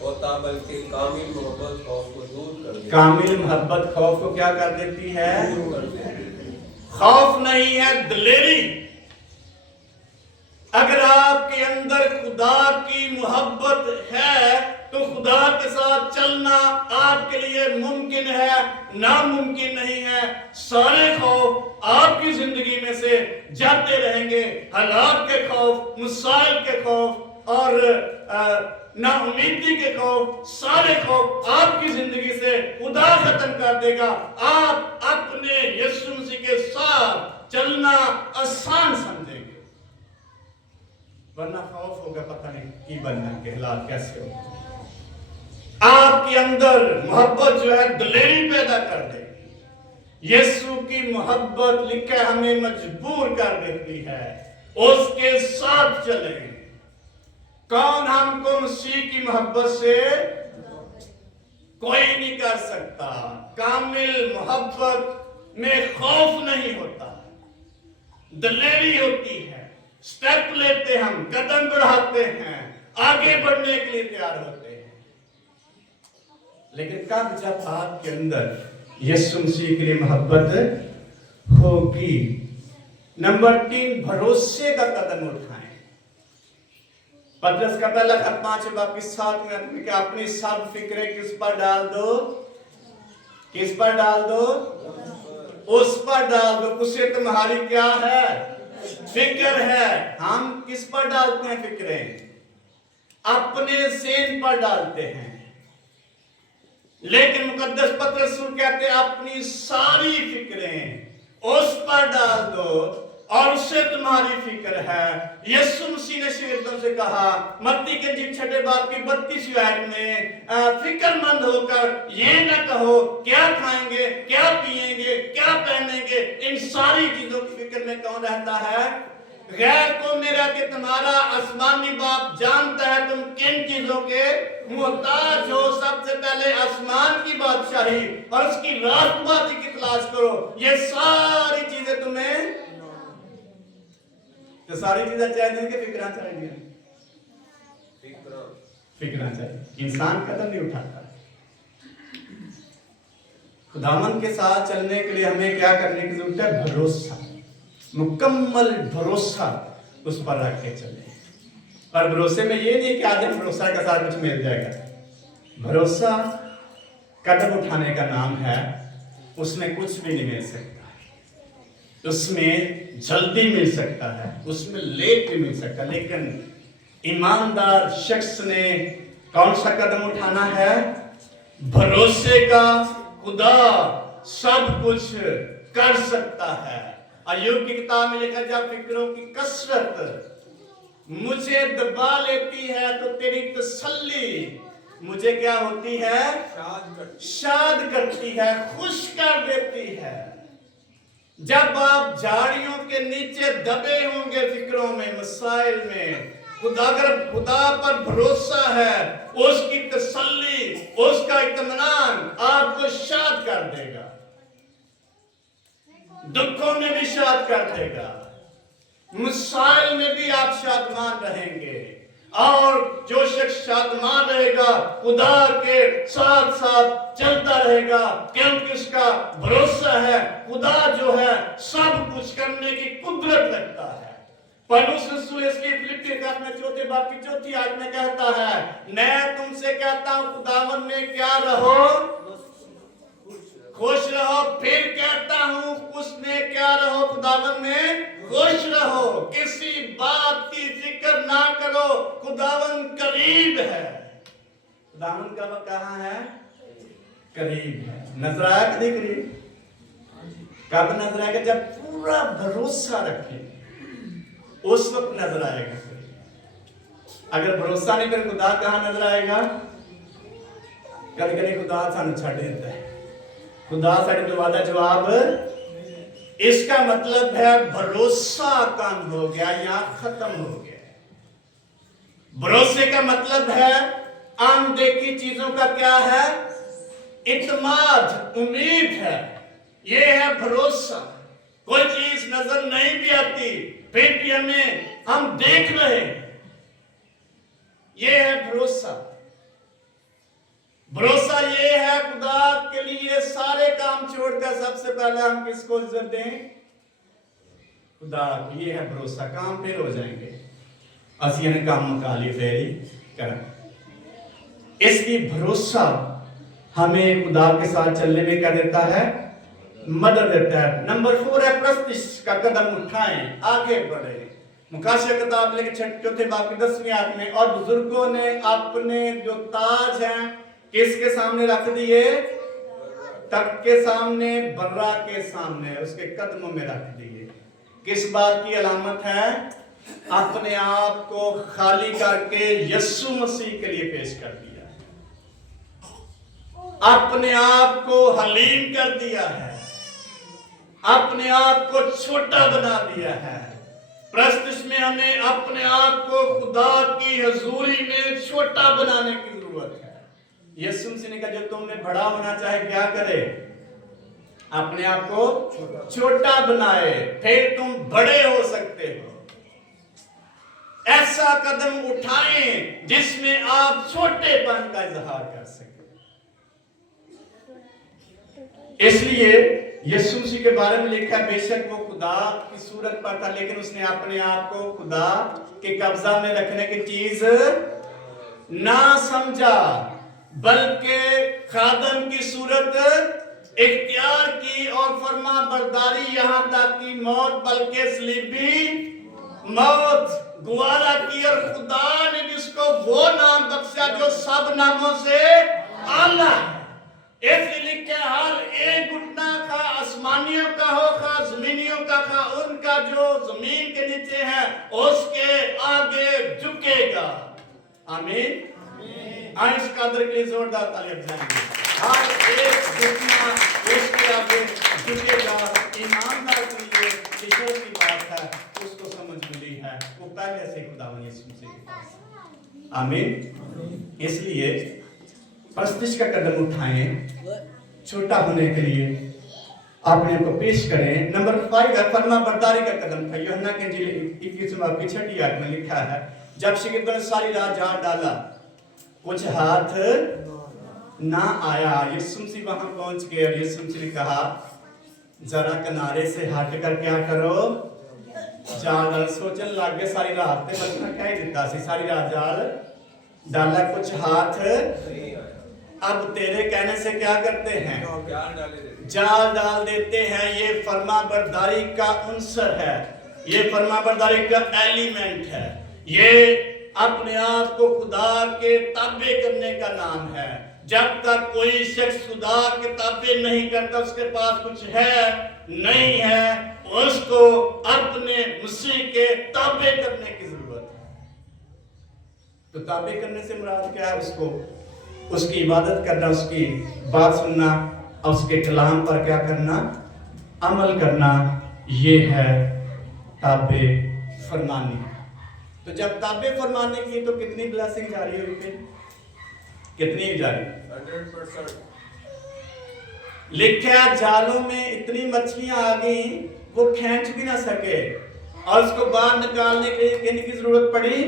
होता, बल्कि कामिल मोहब्बत खौफ को दूर कर देती है। कामिल मोहब्बत खौफ को क्या कर देती है? दूर कर देती है। खौफ नहीं है, दिलेरी। अगर आपके अंदर खुदा की मोहब्बत है, तो खुदा के साथ चलना आपके लिए मुमकिन है, नामुमकिन नहीं है। सारे खौफ आपकी जिंदगी में से जाते रहेंगे। हालात के खौफ, मुसाइल के खौफ और नाउमीदी के खौफ, सारे खौफ आपकी जिंदगी से खुदा खत्म कर देगा। आप अपने यीशु मसीह के साथ चलना आसान समझेंगे। वरना खौफ होगा, पता नहीं की बनना के हालात कैसे होंगे। आपके अंदर मोहब्बत जो है दिलेरी पैदा कर देगी। यीशु की मोहब्बत लिखा है हमें मजबूर कर देती है, उसके साथ चलें। कौन हमको मसीह की मोहब्बत से कोई नहीं कर सकता। कामिल मोहब्बत में खौफ नहीं होता, दिलेरी होती है। स्टेप लेते, हम कदम बढ़ाते हैं, आगे बढ़ने के लिए तैयार होते हैं। लेकिन कब जब आपके अंदर यीशु मसीह के लिए मोहब्बत होगी। नंबर 3, भरोसे का कदम उठाएं। पतरस का पहला खत 5 बाब 7 में अपनी सब फिक्रें किस पर डाल दो? किस पर डाल दो? उस पर डाल दो, उससे तुम्हारी क्या है? फिक्र है। हम किस पर डालते हैं फिक्रें? अपने सेन पर डालते हैं। लेकिन मुकद्दस पत्र रसूल कहते हैं अपनी सारी फिक्रें उस पर डाल दो और उससे तुम्हारी फिक्र है। यीशु मसीह ने शिगिर्दों से कहा मत्ती के जी 6 बाब की 32 आयत में, फिक्रमंद होकर ये न कहो क्या खाएंगे, क्या पिएंगे, क्या पहनेंगे। इन सारी चीजों की फिक्र में कौन रहता है? गैर को मेरा कि तुम्हारा आसमानी बाप जानता है तुम किन चीजों के मुहताज हो। सबसे पहले आसमान की बादशाही और उसकी राष्ट्रवादी की तलाश करो, ये सारी चीजें तुम्हें, तो सारी चीजें चाहिए कि फिक्रा चाहिए? फिक्रा चाहिए। इंसान कदम नहीं उठाता। खुदावन के साथ चलने के लिए हमें क्या करने की जरूरत है? भरोसा, मुकम्मल भरोसा उस पर रख के चले। और भरोसे में ये नहीं कि आगे भरोसा के साथ कुछ मिल जाएगा। भरोसा कदम उठाने का नाम है, उसमें कुछ भी नहीं मिल सकता, उसमें जल्दी मिल सकता है, उसमें लेट भी मिल सकता है। लेकिन ईमानदार शख्स ने कौन सा कदम उठाना है? भरोसे का। खुदा सब कुछ कर सकता है। अय्यूब की किताब में लिखा, जब फिक्रों की कसरत मुझे दबा लेती है तो तेरी तसल्ली मुझे क्या होती है? शाद करती है, खुश कर देती है। जब आप झाड़ियों के नीचे दबे होंगे फिक्रों में, मसाइल में, अगर खुदा पर भरोसा है, उसकी तसल्ली, उसका इत्मीनान आपको शाद कर देगा, दुखों में भी शाद कर देगा, मसाइल में भी आप शादमान रहेंगे। और जो शख्स शादमान रहेगा खुदा के साथ साथ चलता रहेगा, क्योंकि उसका भरोसा है खुदा जो है सब कुछ करने की कुदरत रखता है। पौलुस रसूल इसलिए फिलिप्पी के में 4 बाब की 4 आयत में कहता है, मैं तुमसे कहता हूं खुदावन में क्या रहो? खुश रहो। फिर कहता हूं उसमें क्या रहो? खुदावन में खुश रहो। किसी बात की फिक्र ना करो, खुदावन करीब है। खुदावन कब कहां है? करीब है। नजर आया कभी करीब? कब नजर आएगा? जब पूरा भरोसा रखें उस वक्त नजर आएगा। अगर भरोसा नहीं फिर खुदा कहां नजर आएगा? कभी कभी खुदा सानू छड़ देता है, खुदा साडे दुआ दा जवाब, इसका मतलब है भरोसा कम हो गया या खत्म हो गया। भरोसे का मतलब है अनदेखी चीजों का क्या है? इत्माद, उम्मीद है। यह है भरोसा। कोई चीज नजर नहीं भी आती फिर भी हम देख रहे हैं, यह है भरोसा। भरोसा ये है खुदा के लिए सारे काम छोड़कर सबसे पहले हम किसको इज्जत दें? खुदा। ये है भरोसा। काम फिर हो जाएंगे, असि ने काम मुका लिए फेरी कर। इसलिए भरोसा हमें खुदा के साथ चलने में क्या देता है? मदद देता है। नंबर 4 है प्रस्तिश का कदम उठाएं, आगे बढ़े। मुकाशिया किताब लेके 4 बाब की 10वीं आयत में, और बुजुर्गों ने अपने जो ताज हैं किसके सामने रख दिए? तख्त के सामने, बर्रा के सामने, उसके कदमों में रख दिए। किस बात की अलामत है? अपने आप को खाली करके यीशु मसीह के लिए पेश कर दिया, अपने आप को हलीम कर दिया है, अपने आप को छोटा बना दिया है। प्रस्तुत में हमें अपने आप को खुदा की हजूरी में छोटा बनाने की जरूरत है। यीशु मसीह ने कहा जो तुम में बड़ा होना चाहे क्या करे? अपने आप को छोटा बनाए, फिर तुम बड़े हो सकते हो। ऐसा कदम उठाएं जिसमें आप छोटेपन का इजहार कर सकें। इसलिए यीशु मसीह के बारे में लिखा है, बेशक वो खुदा की सूरत पर था लेकिन उसने अपने आप को खुदा के कब्जा में रखने की चीज ना समझा, बल्कि खादम की सूरत इख्तियार की और फर्मा बरदारी यहाँ तक की मौत, बल्कि सलीबी मौत गवारा की, और खुदा ने जिसको वो नाम बख्शा जो सब नामों से आला है। इसलिए लिखा हर एक घुटना का, आसमानियों का हो खा, जमीनियों का खा, उनका जो जमीन के नीचे है उसके आगे झुकेगा। आमीन। आइस कादर के लिए जोरदार तालियां बजाएंगे। हर एक घुटना उसके आगे झुकेगा। ईमानदार के लिए ईश्वर की बात है, उसको समझ मिली है, वो पहले से खुदावन यीशु मसीह के पास। आमीन। इसलिए परस्तिश का कदम उठाएं, छोटा होने के लिए अपने को पेश करें। नंबर 5 है फर्मा बरदारी का कदम था। यूहन्ना के इंजील 21 बाब की 6 आयत में लिखा है, जब शागिर्दों ने सारी रात झाड़ डाला, कुछ हाथ ना आया। यीशु मसीह वहां पहुंच गए और यीशु मसीह ने कहा, जरा किनारे से हट कर क्या करो, जाल डाल। सोचने लग गए सारी रात ते बल्कि क्या ही दिता सी, सारी रात जाल डाला, कुछ हाथ। अब तेरे कहने से क्या करते हैं, जाल डाल देते हैं। ये फर्मा बरदारी का अंसर है, ये फर्मा बरदारी का एलिमेंट है, ये अपने आप को खुदा के ताबे करने का नाम है। जब तक कोई शख्स खुदा के ताबे नहीं करता, उसके पास कुछ है नहीं है, उसको अपने मसीह के ताबे करने की जरूरत है। तो ताबे करने से मुराद क्या है, उसको उसकी इबादत करना, उसकी बात सुनना, उसके कलाम पर क्या करना, अमल करना, ये है ताबे फरमानी। तो जब ताबे फरमाने की तो कितनी ब्लेसिंग जारी हुई, फिर कितनी जारी, 100%। लिखा जालों में इतनी मछलियां आ गई वो खींच भी ना सके, और उसको बाहर निकालने के लिए कहने की जरूरत पड़ी,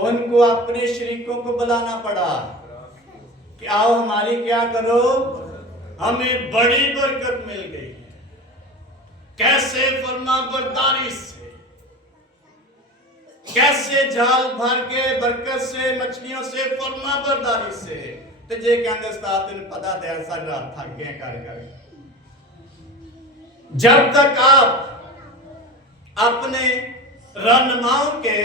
उनको अपने शरीकों को बुलाना पड़ा कि आओ हमारी क्या करो, हमें बड़ी बरकत मिल गई। कैसे फर्मा बरदारी से, कैसे जाल भर के बरकत से, मछलियों से, फर्मा बरदारी से। तो जे कहते उस्ताद तेन पता दे सारी रात थक गए कर। जब तक आप अपने रहनुमाओं के,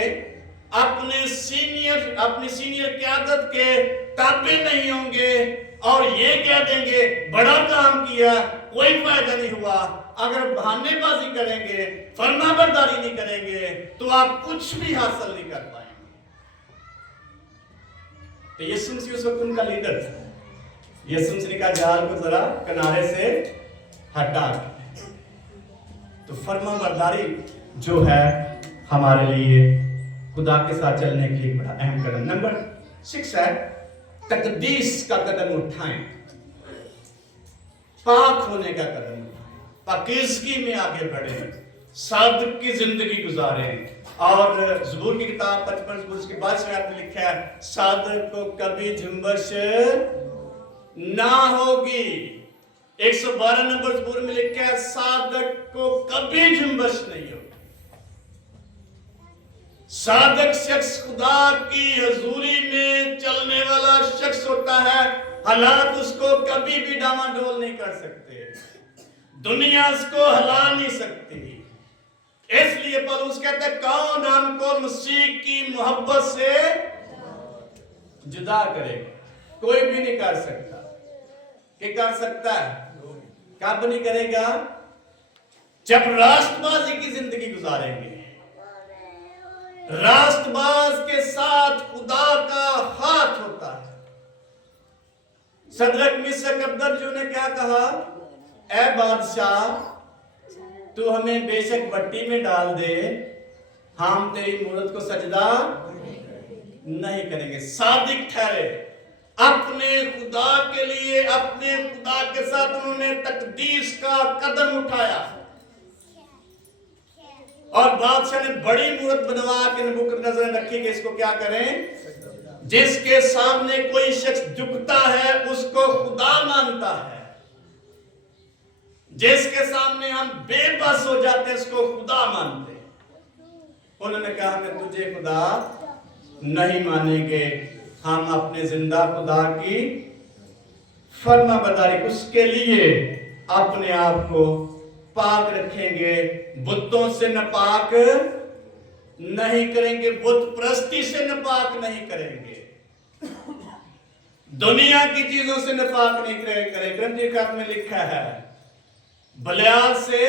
अपनी सीनियर क़यादत के ताबे नहीं होंगे और ये कह देंगे बड़ा काम किया, कोई फायदा नहीं हुआ, अगर बहानेबाजी करेंगे, फरमाबरदारी नहीं करेंगे, तो आप कुछ भी हासिल नहीं कर पाएंगे। तो यीशु मसीह उस वक्त उनका लीडर था। यीशु मसीह का जाल को जरा किनारे से हटा। तो फरमाबरदारी जो है हमारे लिए खुदा के साथ चलने के लिए बड़ा अहम कदम। नंबर 6 है तकदीस का कदम उठाएं, पाक होने का कदम उठाएं, पाकीज़गी में आगे बढ़ें, सादिक की जिंदगी गुजारें। और ज़बूर की किताब 55 ज़बूर के 22वें आयत में लिखा है, सादिक को कभी झुंबश ना होगी। 112 नंबर ज़बूर में लिखा है, सादिक को कभी झुंबश नहीं होगी। सादिक शख्स खुदा की हजूरी में चलने वाला शख्स होता है। हालात उसको कभी भी डामाडोल नहीं कर सकते, दुनिया उसको हिला नहीं सकती। इसलिए पौलुस कहते हैं, कौन हमको मसीह की मोहब्बत से जुदा करेगा? कोई भी नहीं कर सकता। क्या कर सकता है? कब नहीं करेगा? जब राष्ट्रबाजी की जिंदगी गुजारेंगे। राष्ट्रबाज के साथ खुदा का हाथ होता है। सदरक मिशक अबदरजो ने क्या कहा, ऐ बादशाह तू हमें बेशक भट्टी में डाल दे, हम तेरी मूरत को सजदा नहीं करेंगे। सादिक ठहरे अपने खुदा के लिए, अपने खुदा के साथ उन्होंने तकदीस का कदम उठाया। और बादशाह ने बड़ी मूरत बनवा के नबूकदनेस्सर ने रखी कि इसको क्या करें। जिसके सामने कोई शख्स झुकता है उसको खुदा मानता है, जिसके सामने हम बेबस हो जाते हैं उसको खुदा मानते हैं। उन्होंने कहा हमें तुझे खुदा नहीं मानेंगे, हम अपने जिंदा खुदा की फर्मा बरदारी, उसके लिए अपने आप को पाक रखेंगे, बुतों से नापाक नहीं करेंगे, बुत प्रस्ती से नापाक नहीं करेंगे, दुनिया की चीजों से नापाक नहीं करेंगे। ग्रंथी खत में लिखा है बलियाल से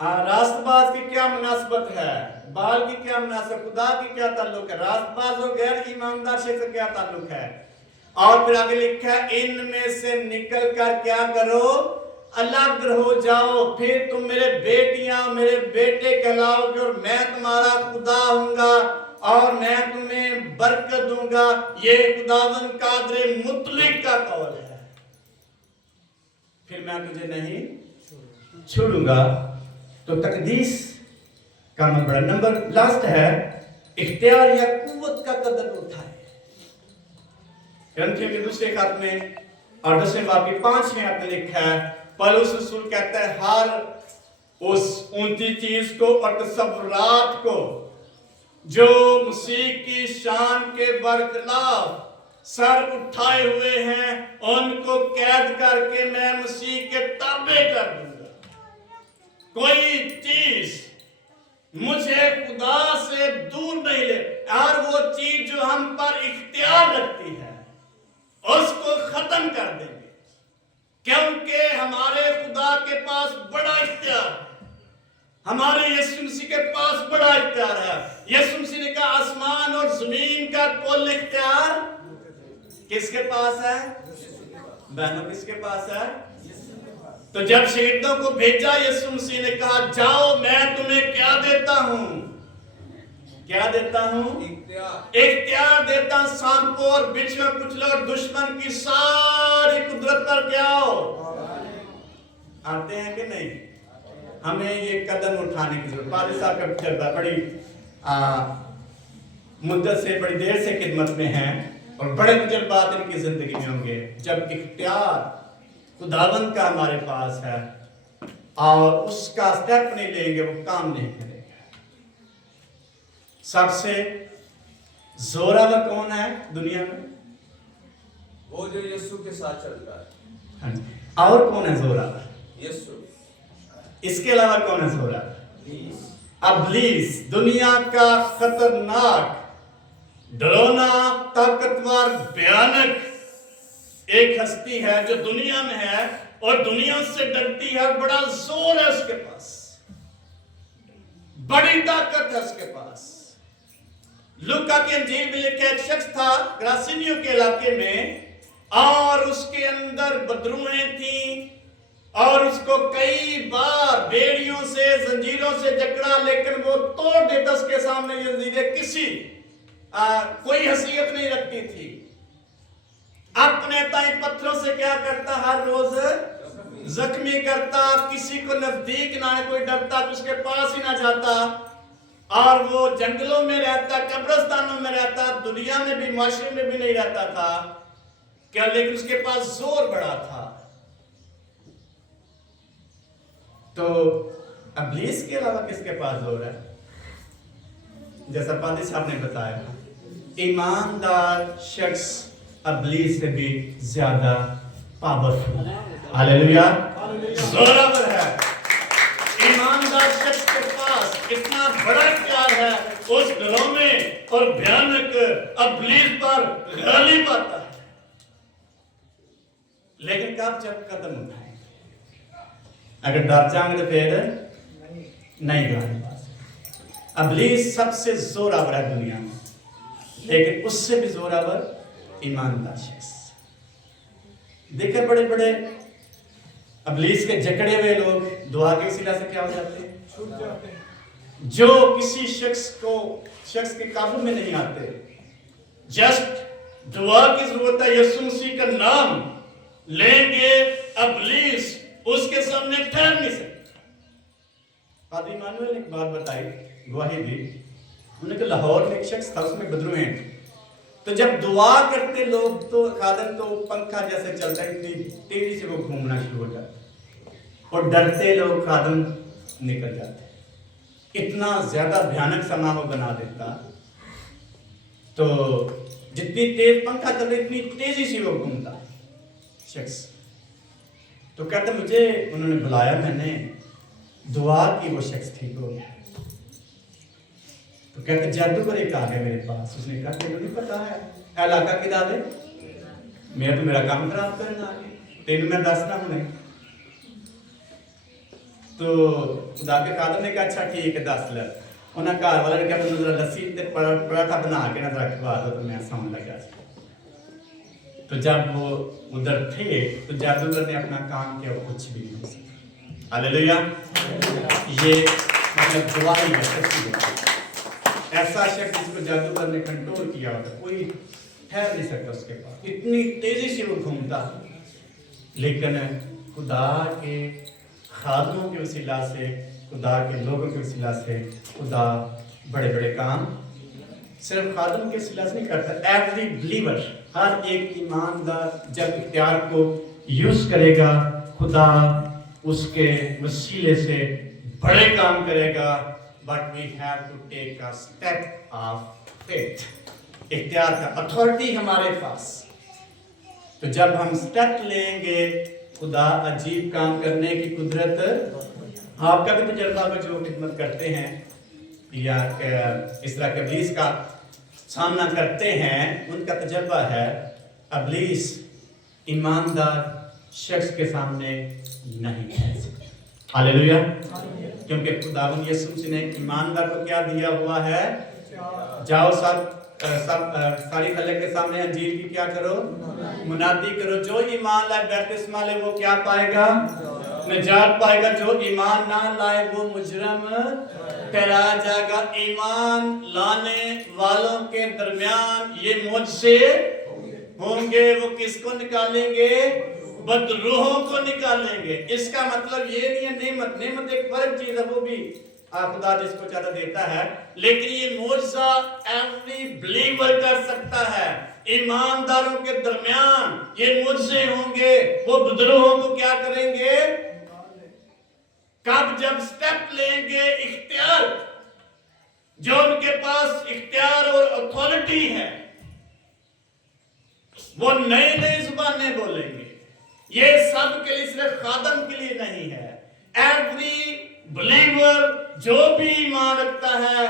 रास्तबाज की क्या मुनासबत है, बाल की क्या मुनासबत, खुदा की क्या ताल्लुक है, रास्तबाज और गैर ईमानदार से क्या ताल्लुक है। और फिर आगे लिखा है इनमें से निकल कर क्या करो, अलग हो जाओ, फिर तुम मेरे बेटियां मेरे बेटे कहलाओगे और मैं तुम्हारा खुदा हूंगा और मैं तुम्हें बरकत दूंगा। ये खुदावंद कादरे मुतलिक का कौल है, फिर मैं तुझे नहीं छोड़ूंगा। तो तकदीस का बड़ा नंबर लास्ट है, इख्तियार या कुव्वत का कदर उठाए। ग्रंथियों के दूसरे खत में और 10वें बाब की 5वें आयत में लिखा है, पौलुस रसूल कहता है हर उस ऊंची चीज को और तसव्वुरात को जो मसीह की शान के बरखिलाफ सर उठाए हुए हैं, उनको कैद करके मैं मसीह के ताबे कर दूंगा। कोई चीज मुझे खुदा से दूर नहीं ले, और वो चीज जो हम पर इख्तियार रखती है उसको खत्म कर देंगे, क्योंकि हमारे खुदा के पास बड़ा इख्तियार है, हमारे यीशु मसीह के पास बड़ा इख्तियार है। यीशु मसीह ने कहा आसमान और जमीन का कुल इख्तियार किसके पास है? बहनों किसके पास है? तो जब शहीदों को भेजा यीशु मसीह ने कहा जाओ मैं तुम्हें क्या देता हूं, क्या देता हूं? इख्तियार देता हूं, सांपों और बिच्छुओं कुचलो और दुश्मन की सारी कुदरत पर क्या हो आते हैं कि नहीं? हमें ये कदम उठाने की जरूरत। पादरी साहब का तजर्बा बड़ी मुद्दत से बड़ी देर से खिदमत में हैं और बड़े तजर्बात इनकी जिंदगी में होंगे। जब इख्तियार खुदावंद का हमारे पास है और उसका स्टेप नहीं लेंगे वो काम नहीं करेगा। सबसे जोरावर कौन है दुनिया में? वो जो यीशु के साथ चलता है। और कौन है जोरावर? यीशु। इसके अलावा कौन है जोरावर? इब्लीस। दुनिया का खतरनाक, डरावना, ताकतवर, भयानक एक हस्ती है जो दुनिया में है और दुनिया से डरती है। बड़ा जोर है उसके पास, बड़ी ताकत है उसके पास। लूका की अंजील में लिखा एक शख्स था ग्रासिनियों के इलाके में और उसके अंदर बदरूहें थी और उसको कई बार बेड़ियों से जंजीरों से जकड़ा, लेकिन वो तोड़ देता। उसके सामने ये जंजीरें किसी कोई हैसियत नहीं रखती थी। अपने ताई पत्थरों से क्या करता, हर रोज जख्मी करता, किसी को नजदीक ना कोई डरता तो उसके पास ही ना जाता और वो जंगलों में रहता, कब्रिस्तानों में रहता, दुनिया में भी माशरे में भी नहीं रहता था क्या, लेकिन उसके पास जोर बड़ा था। तो इब्लीस के अलावा किसके पास जोर है? जैसा पादी साहब ने बताया, ईमानदार शख्स इब्लीस से भी ज्यादा पावरफुल है। हालेलुया, जोरावर है। ईमानदार शख्स के पास इतना बड़ा इख्तियार है, उस डरावने और भयानक इब्लीस पर गालिब आता है। लेकिन कब? जब कदम उठाए। अगर डर जाएंगे तो फिर नहीं गालिब। इब्लीस सबसे जोरावर है दुनिया में, लेकिन उससे भी जोरावर ईमानदार शख्स। देखिए बड़े बड़े इब्लीस के जकड़े हुए लोग दुआ के वसीला से क्या हो जाते हैं? छूट जाते हैं। जो किसी शख्स के काबू में नहीं आते, जस्ट दुआ की जरूरत है, यीशु मसीह का नाम लेंगे, इब्लीस उसके सामने ठहर नहीं सकता। पादरी इमानुएल ने एक बात बताई, गवाही दी। उन्होंने कहा लाहौर में एक शख्स था, उसमें बदरूहें थी। तो जब दुआ करते लोग तो खादम तो पंखा जैसे चलता है, इतनी तेजी से वो घूमना शुरू हो जाता और डरते लोग खादम निकल जाते। इतना ज्यादा भयानक समा वो बना देता। तो जितनी तेज पंखा चलता इतनी तेजी से वो घूमता। शख्स। तो कहते मुझे उन्होंने बुलाया, मैंने दुआ की, वो शख्स ठीक हो गया। तो कहते जादूगर एक आ गया मेरे पास, उसने कहा तेनों नहीं पता है इलाका की दादे, मैं तो मेरा काम खराब करना आ गया, तेन मैं दसना हूं। तो खुदा के खादम ने कहा अच्छा ठीक है दस ले। उन्हें घर वाले ने कहा मैंने जरा लस्सी ते पराठा बना के ना जरा खवा दो, तो मैं सौन लगा। तो जब वो उधर थे तो जादूगर ने अपना काम किया, कुछ भी नहीं हो सका। हालेलुया। ये मतलब दुआई है, सच्ची है। ऐसा शख्स जिसको जादूगर ने कंट्रोल किया होता, कोई ठहर नहीं सकता उसके पास, इतनी तेजी से वो घूमता। लेकिन खुदा के खादमों के वसीला से, खुदा के लोगों के वसीला से खुदा बड़े बड़े काम सिर्फ खादम के वसीला से नहीं करता। एवरी बिलीवर, हर एक ईमानदार जब इख्तियार को यूज करेगा, खुदा उसके वसीले से बड़े काम करेगा। But we have to take a step of faith. इख्तियार का अथॉरिटी हमारे पास, तो जब हम स्टेप लेंगे खुदा अजीब काम करने की कुदरत। आपका भी तजर्बा में जो खिदमत करते हैं या इस तरह के इब्लीस का सामना करते हैं, उनका तजर्बा है इब्लीस ईमानदार शख्स के सामने नहीं है। हालेलुया। क्योंकि खुदावंद यीशु मसीह ने ईमानदार को क्या दिया हुआ है, जाओ सब सारी खलक के सामने अंजील की क्या करो, मुनादी करो। जो ईमान लाए बैप्तिस्मा ले वो क्या पाएगा, निजात पाएगा। जो ईमान ना लाए वो मुजरम ठहराया जाएगा। ईमान लाने वालों के दरमियान ये मुझसे होंगे, वो किसको निकालेंगे, बदरूहों को निकालेंगे। इसका मतलब ये नहीं है नेमत एक फर्क चीज है, वो भी खुदा जिसको ज्यादा देता है, लेकिन ये मोजा एवरी बिलीवर कर सकता है। ईमानदारों के दरमियान ये मुझसे होंगे, वो बदरूहों को क्या करेंगे, कब, जब स्टेप लेंगे। इख्तियार, जो उनके पास इख्तियार और अथॉरिटी है, वो नई नई जुबानें बोलेंगे। ये सब के लिए, सिर्फ खादम के लिए नहीं है। एवरी बिलीवर जो भी ईमान रखता है,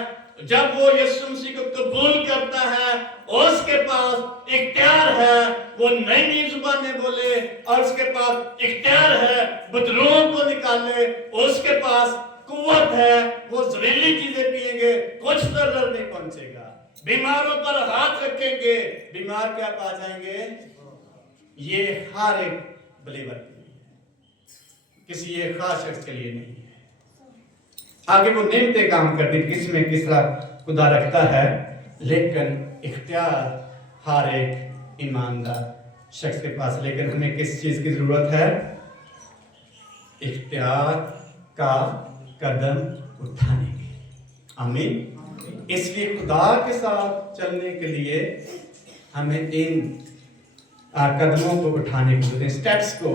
जब वो यीशु मसीह को कबूल करता है, उसके पास इख्तियार है वो नई नई जुबानें बोले, और उसके पास इख्तियार है बदरूहों को निकाले, उसके पास कुव्वत है वो जहरीली चीजें पिएंगे, कुछ दर्द नहीं पहुंचेगा। बीमारों पर हाथ रखेंगे, बीमार क्या पा जाएंगे। ये हर एक बिलीवर के लिए, किसी एक खास शख्स के लिए नहीं है। आगे वो नेमतें काम करती, किसमें किस तरह खुदा रखता है, लेकिन इख्तियार हर एक ईमानदार शख्स के पास। लेकिन हमें किस चीज की जरूरत है, इख्तियार का कदम उठाने की। आमीन। इसलिए खुदा के साथ चलने के लिए हमें इन कदमों को उठाने की जरूरत है, स्टेप्स को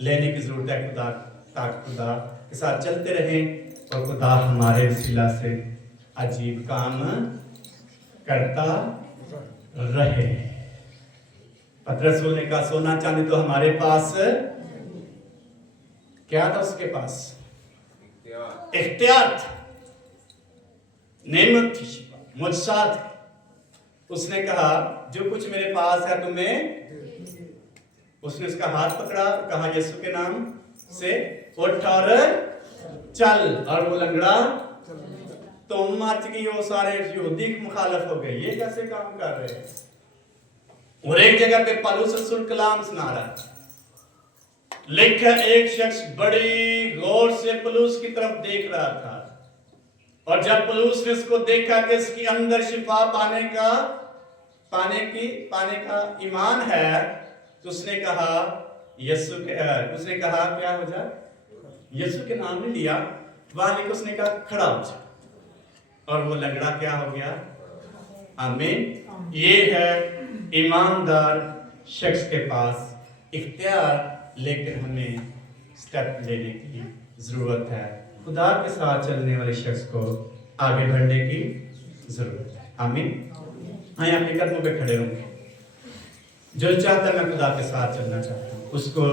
लेने की जरूरत है। खुदा के साथ चलते रहें और खुदा हमारे वसीला से अजीब काम करता रहे। पतरस ने कहा सोना चांदी तो हमारे पास, क्या था उसके पास, इख्तियार था, नेमत थी, मुझ साथ। उसने कहा जो कुछ मेरे पास है तुम्हें, उसने उसका हाथ पकड़ा, कहा यीशु के नाम से उठ और चल, और वो लंगड़ा तो मच गई। वो सारे यहूदी मुखालफ हो गए, ये कैसे काम कर रहे हैं। और एक जगह पे पौलुस रसूल कलाम सुना रहा, लिखा एक शख्स बड़ी गौर से पौलुस की तरफ देख रहा था, और जब पौलुस ने उसको देखा कि इसके अंदर शिफा पाने का ईमान है, तो उसने कहा क्या हो जाए, यीशु के नाम नहीं लिया, वहां लिखा उसने कहा खड़ा हो जा, और वो लंगड़ा क्या हो गया। आमीन। ये है ईमानदार शख्स के पास इख्तियार, लेकिन हमें स्टेप लेने की जरूरत है। खुदा के साथ चलने वाले शख्स को आगे बढ़ने की जरूरत है। आमीन। हाँ, अपने कदमों पे खड़े होंगे। जो चाहता है मैं खुदा के साथ चलना चाहता हूँ, اس کو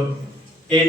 ان